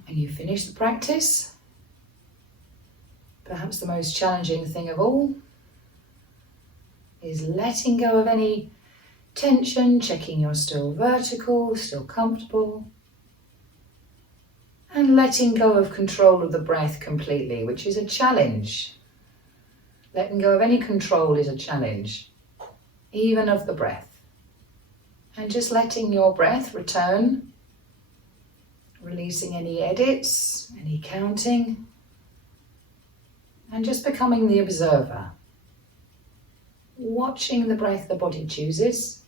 when you finish the practice, perhaps the most challenging thing of all is letting go of any tension, checking you're still vertical, still comfortable, and letting go of control of the breath completely, which is a challenge. Letting go of any control is a challenge, even of the breath. And just letting your breath return, releasing any edits, any counting, and just becoming the observer. Watching the breath the body chooses.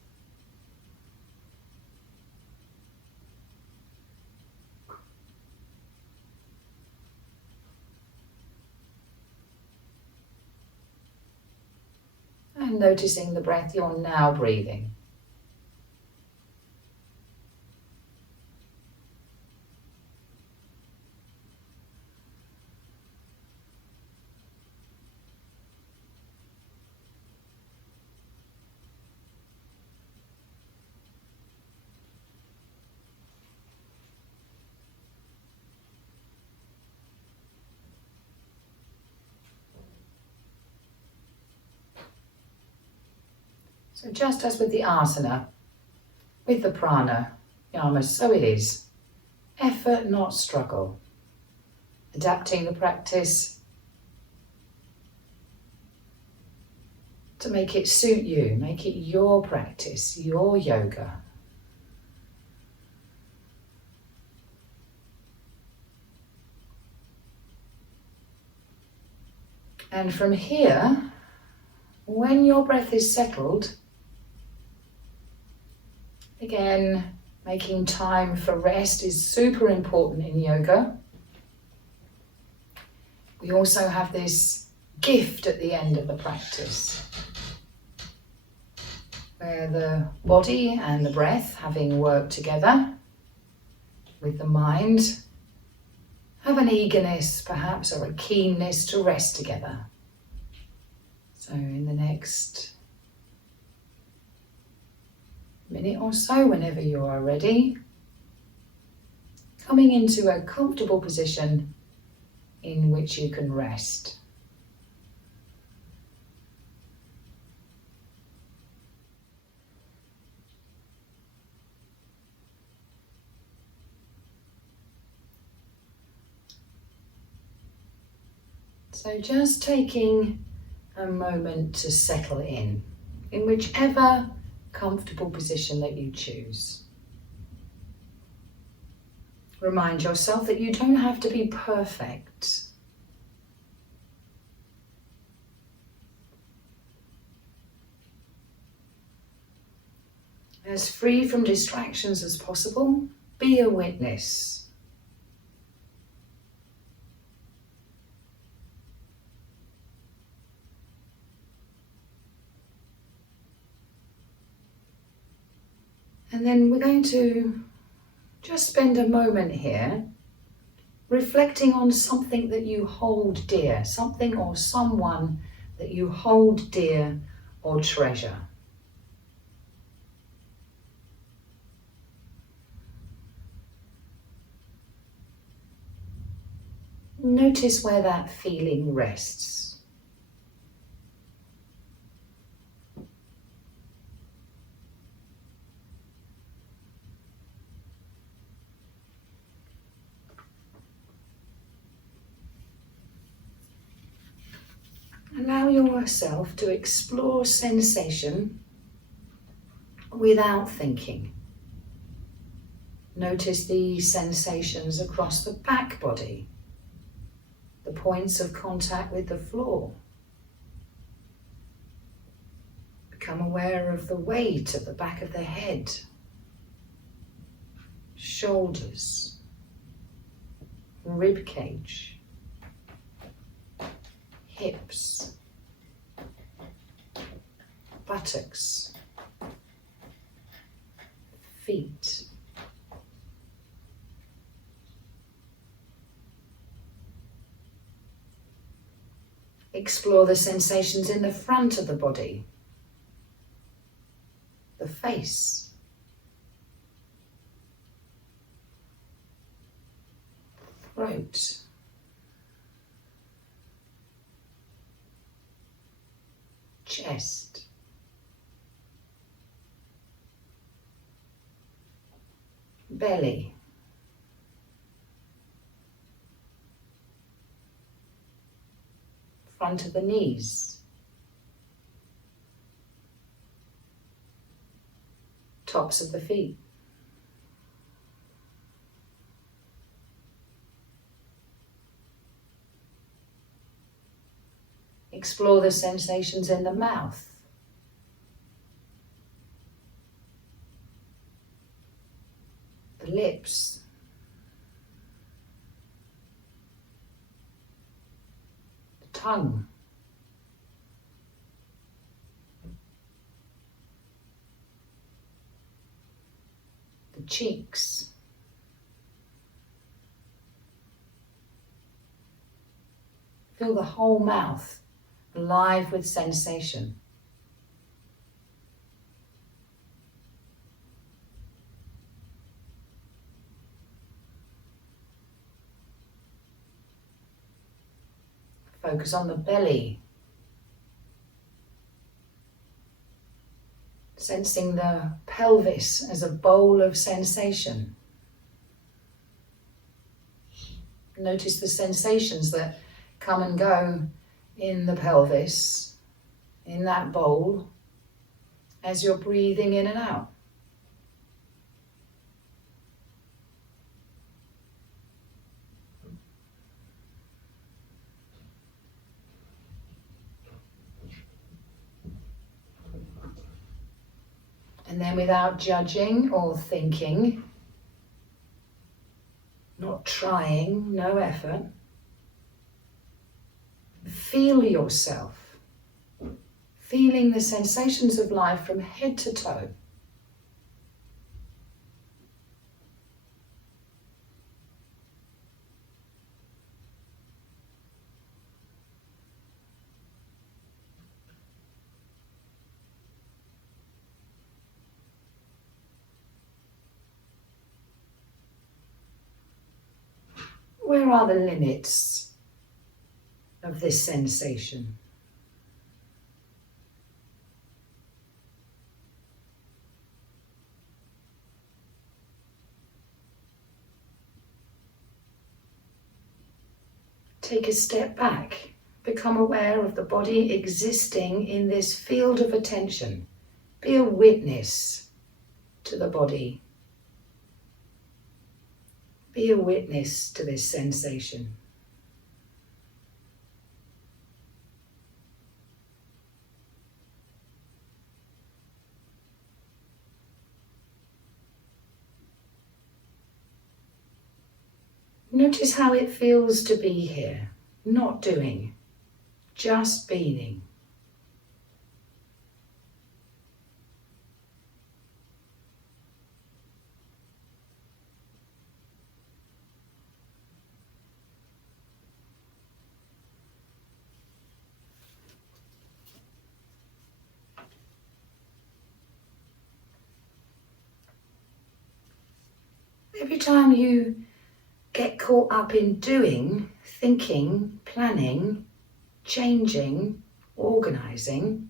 And noticing the breath you're now breathing. So just as with the asana, with the pranayama, so it is. Effort, not struggle. Adapting the practice to make it suit you, make it your practice, your yoga. And from here, when your breath is settled, again, making time for rest is super important in yoga. We also have this gift at the end of the practice, where the body and the breath, having worked together with the mind, have an eagerness perhaps or a keenness to rest together. So in the next minute or so, whenever you are ready, coming into a comfortable position in which you can rest. So just taking a moment to settle in whichever comfortable position that you choose. Remind yourself that you don't have to be perfect. As free from distractions as possible, be a witness. And then we're going to just spend a moment here reflecting on something that you hold dear, something or someone that you hold dear or treasure. Notice where that feeling rests. Allow yourself to explore sensation without thinking. Notice the sensations across the back body, the points of contact with the floor. Become aware of the weight of the back of the head, shoulders, rib cage, hips, buttocks, feet. Explore the sensations in the front of the body, the face, throat, chest, belly, front of the knees, tops of the feet. Explore the sensations in the mouth, the lips, the tongue, the cheeks, feel the whole mouth alive with sensation. Focus on the belly, Sensing the pelvis as a bowl of sensation. Notice the sensations that come and go in the pelvis, in that bowl, as you're breathing in and out. And then without judging or thinking, not trying, no effort, feel yourself, feeling the sensations of life from head to toe. Where are the limits of this sensation? Take a step back. Become aware of the body existing in this field of attention. Be a witness to the body. Be a witness to this sensation. Notice how it feels to be here, not doing, just being. Every time you get caught up in doing, thinking, planning, changing, organising,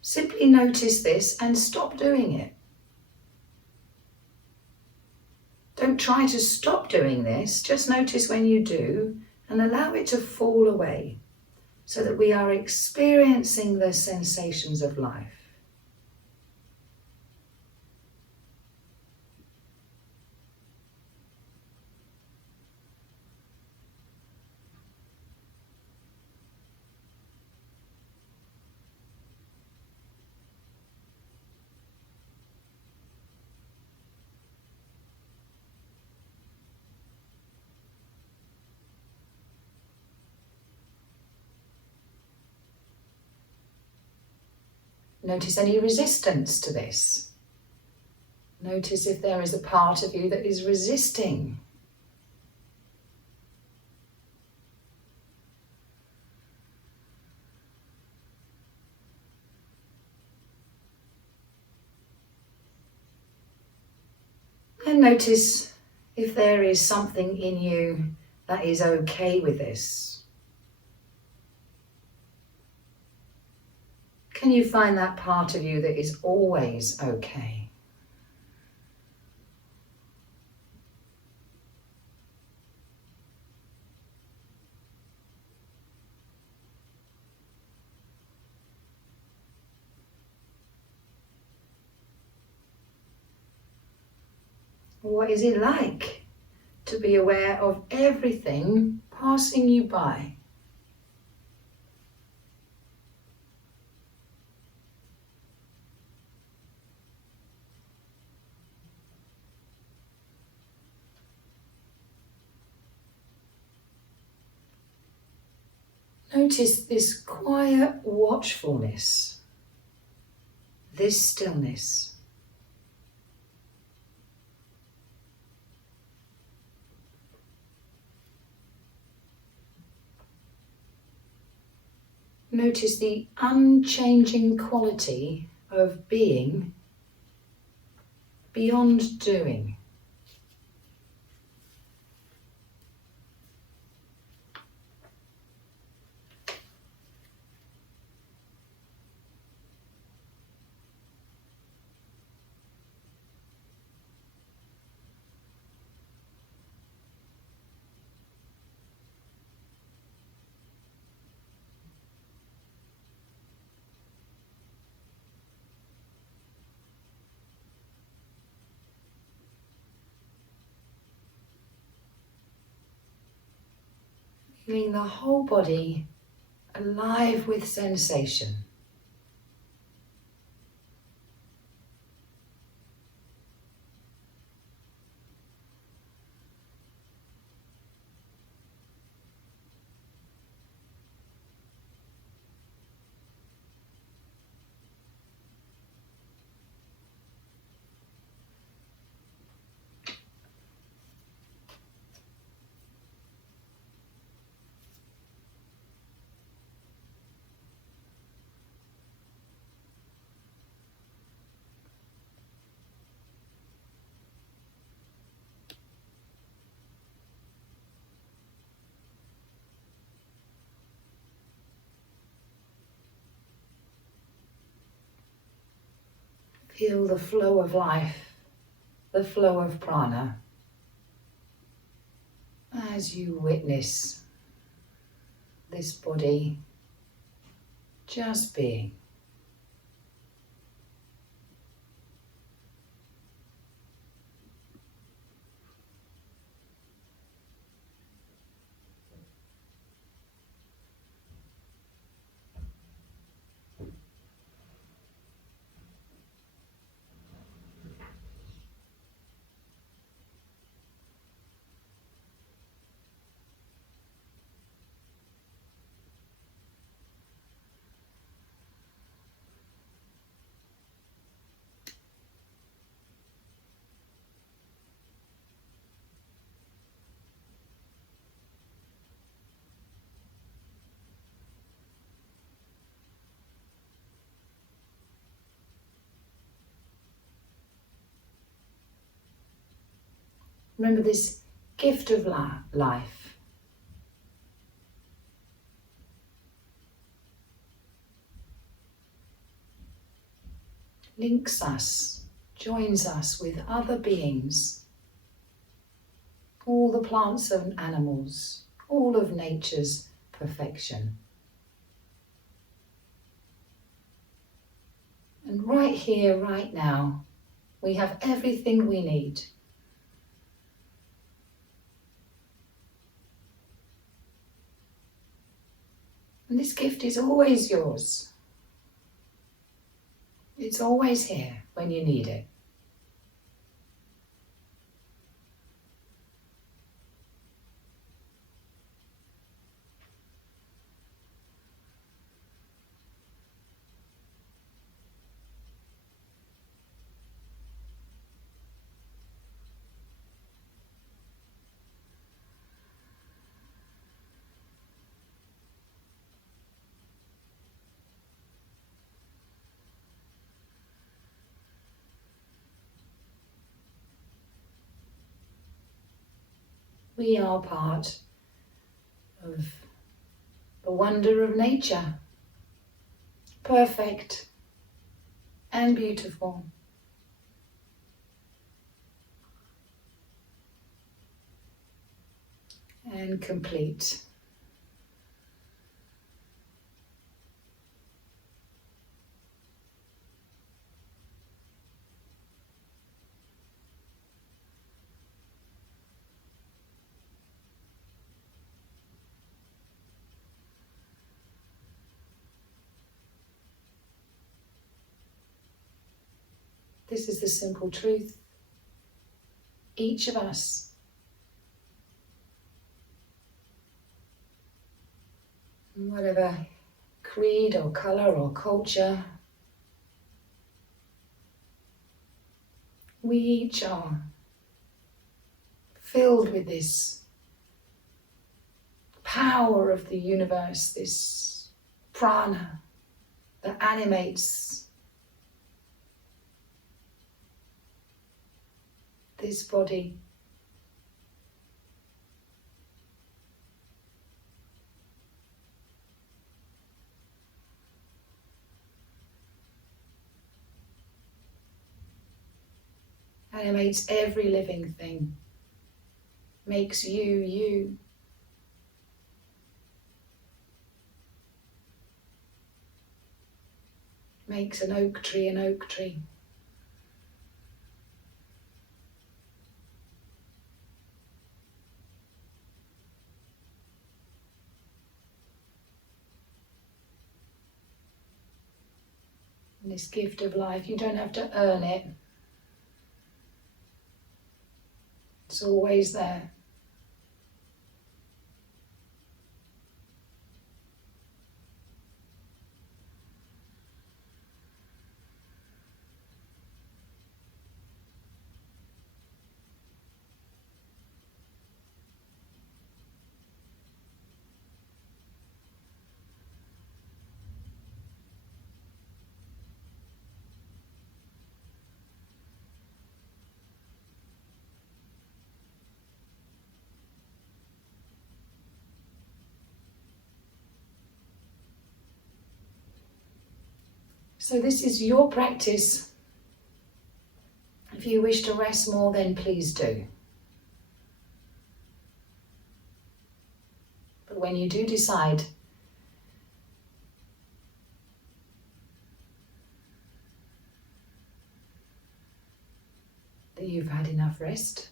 simply notice this and stop doing it. Don't try to stop doing this, just notice when you do and allow it to fall away so that we are experiencing the sensations of life. Notice any resistance to this. Notice if there is a part of you that is resisting. And notice if there is something in you that is okay with this. Can you find that part of you that is always okay? What is it like to be aware of everything passing you by? Notice this quiet watchfulness, this stillness. Notice the unchanging quality of being beyond doing. Feeling the whole body alive with sensation. Feel the flow of life, the flow of prana, as you witness this body just being. Remember this gift of life. Links us, joins us with other beings, all the plants and animals, all of nature's perfection. And right here, right now, we have everything we need. And this gift is always yours. It's always here when you need it. We are part of the wonder of nature, perfect and beautiful. And complete. This is the simple truth. Each of us whatever creed or colour or culture, we each are filled with this power of the universe, this prana that animates this body. Animates every living thing, makes you, you. Makes an oak tree an oak tree. And this gift of life, you don't have to earn it. It's always there. So this is your practice. If you wish to rest more, then please do. But when you do decide that you've had enough rest,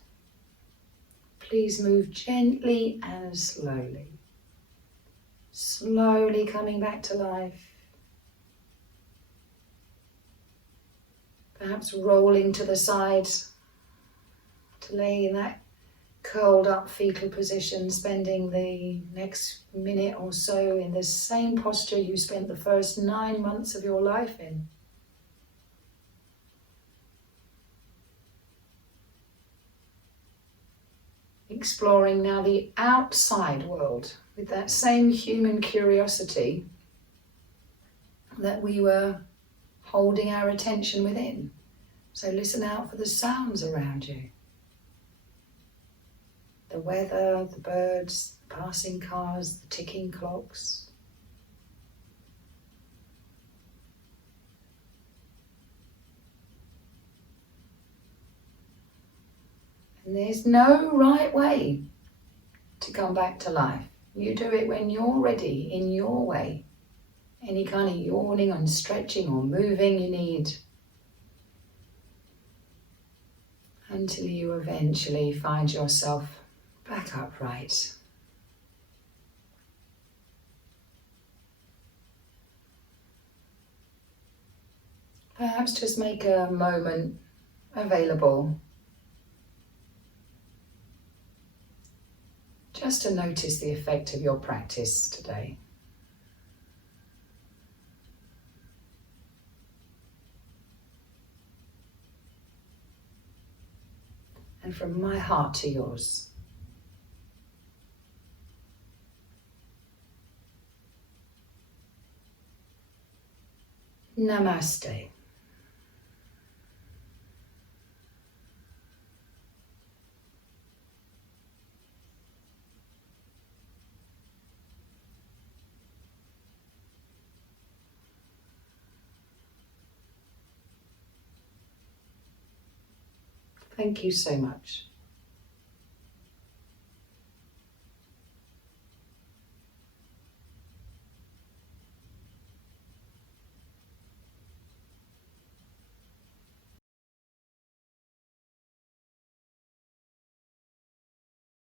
please move gently and slowly. Slowly coming back to life. Perhaps rolling to the side to lay in that curled up fetal position, spending the next minute or so in the same posture you spent the first 9 months of your life in. Exploring now the outside world with that same human curiosity that we were holding our attention within. So listen out for the sounds around you. The weather, the birds, the passing cars, the ticking clocks. And there's no right way to come back to life. You do it when you're ready, in your way. Any kind of yawning and stretching or moving you need, until you eventually find yourself back upright. Perhaps just make a moment available just to notice the effect of your practice today. And from my heart to yours, Namaste. Thank you so much.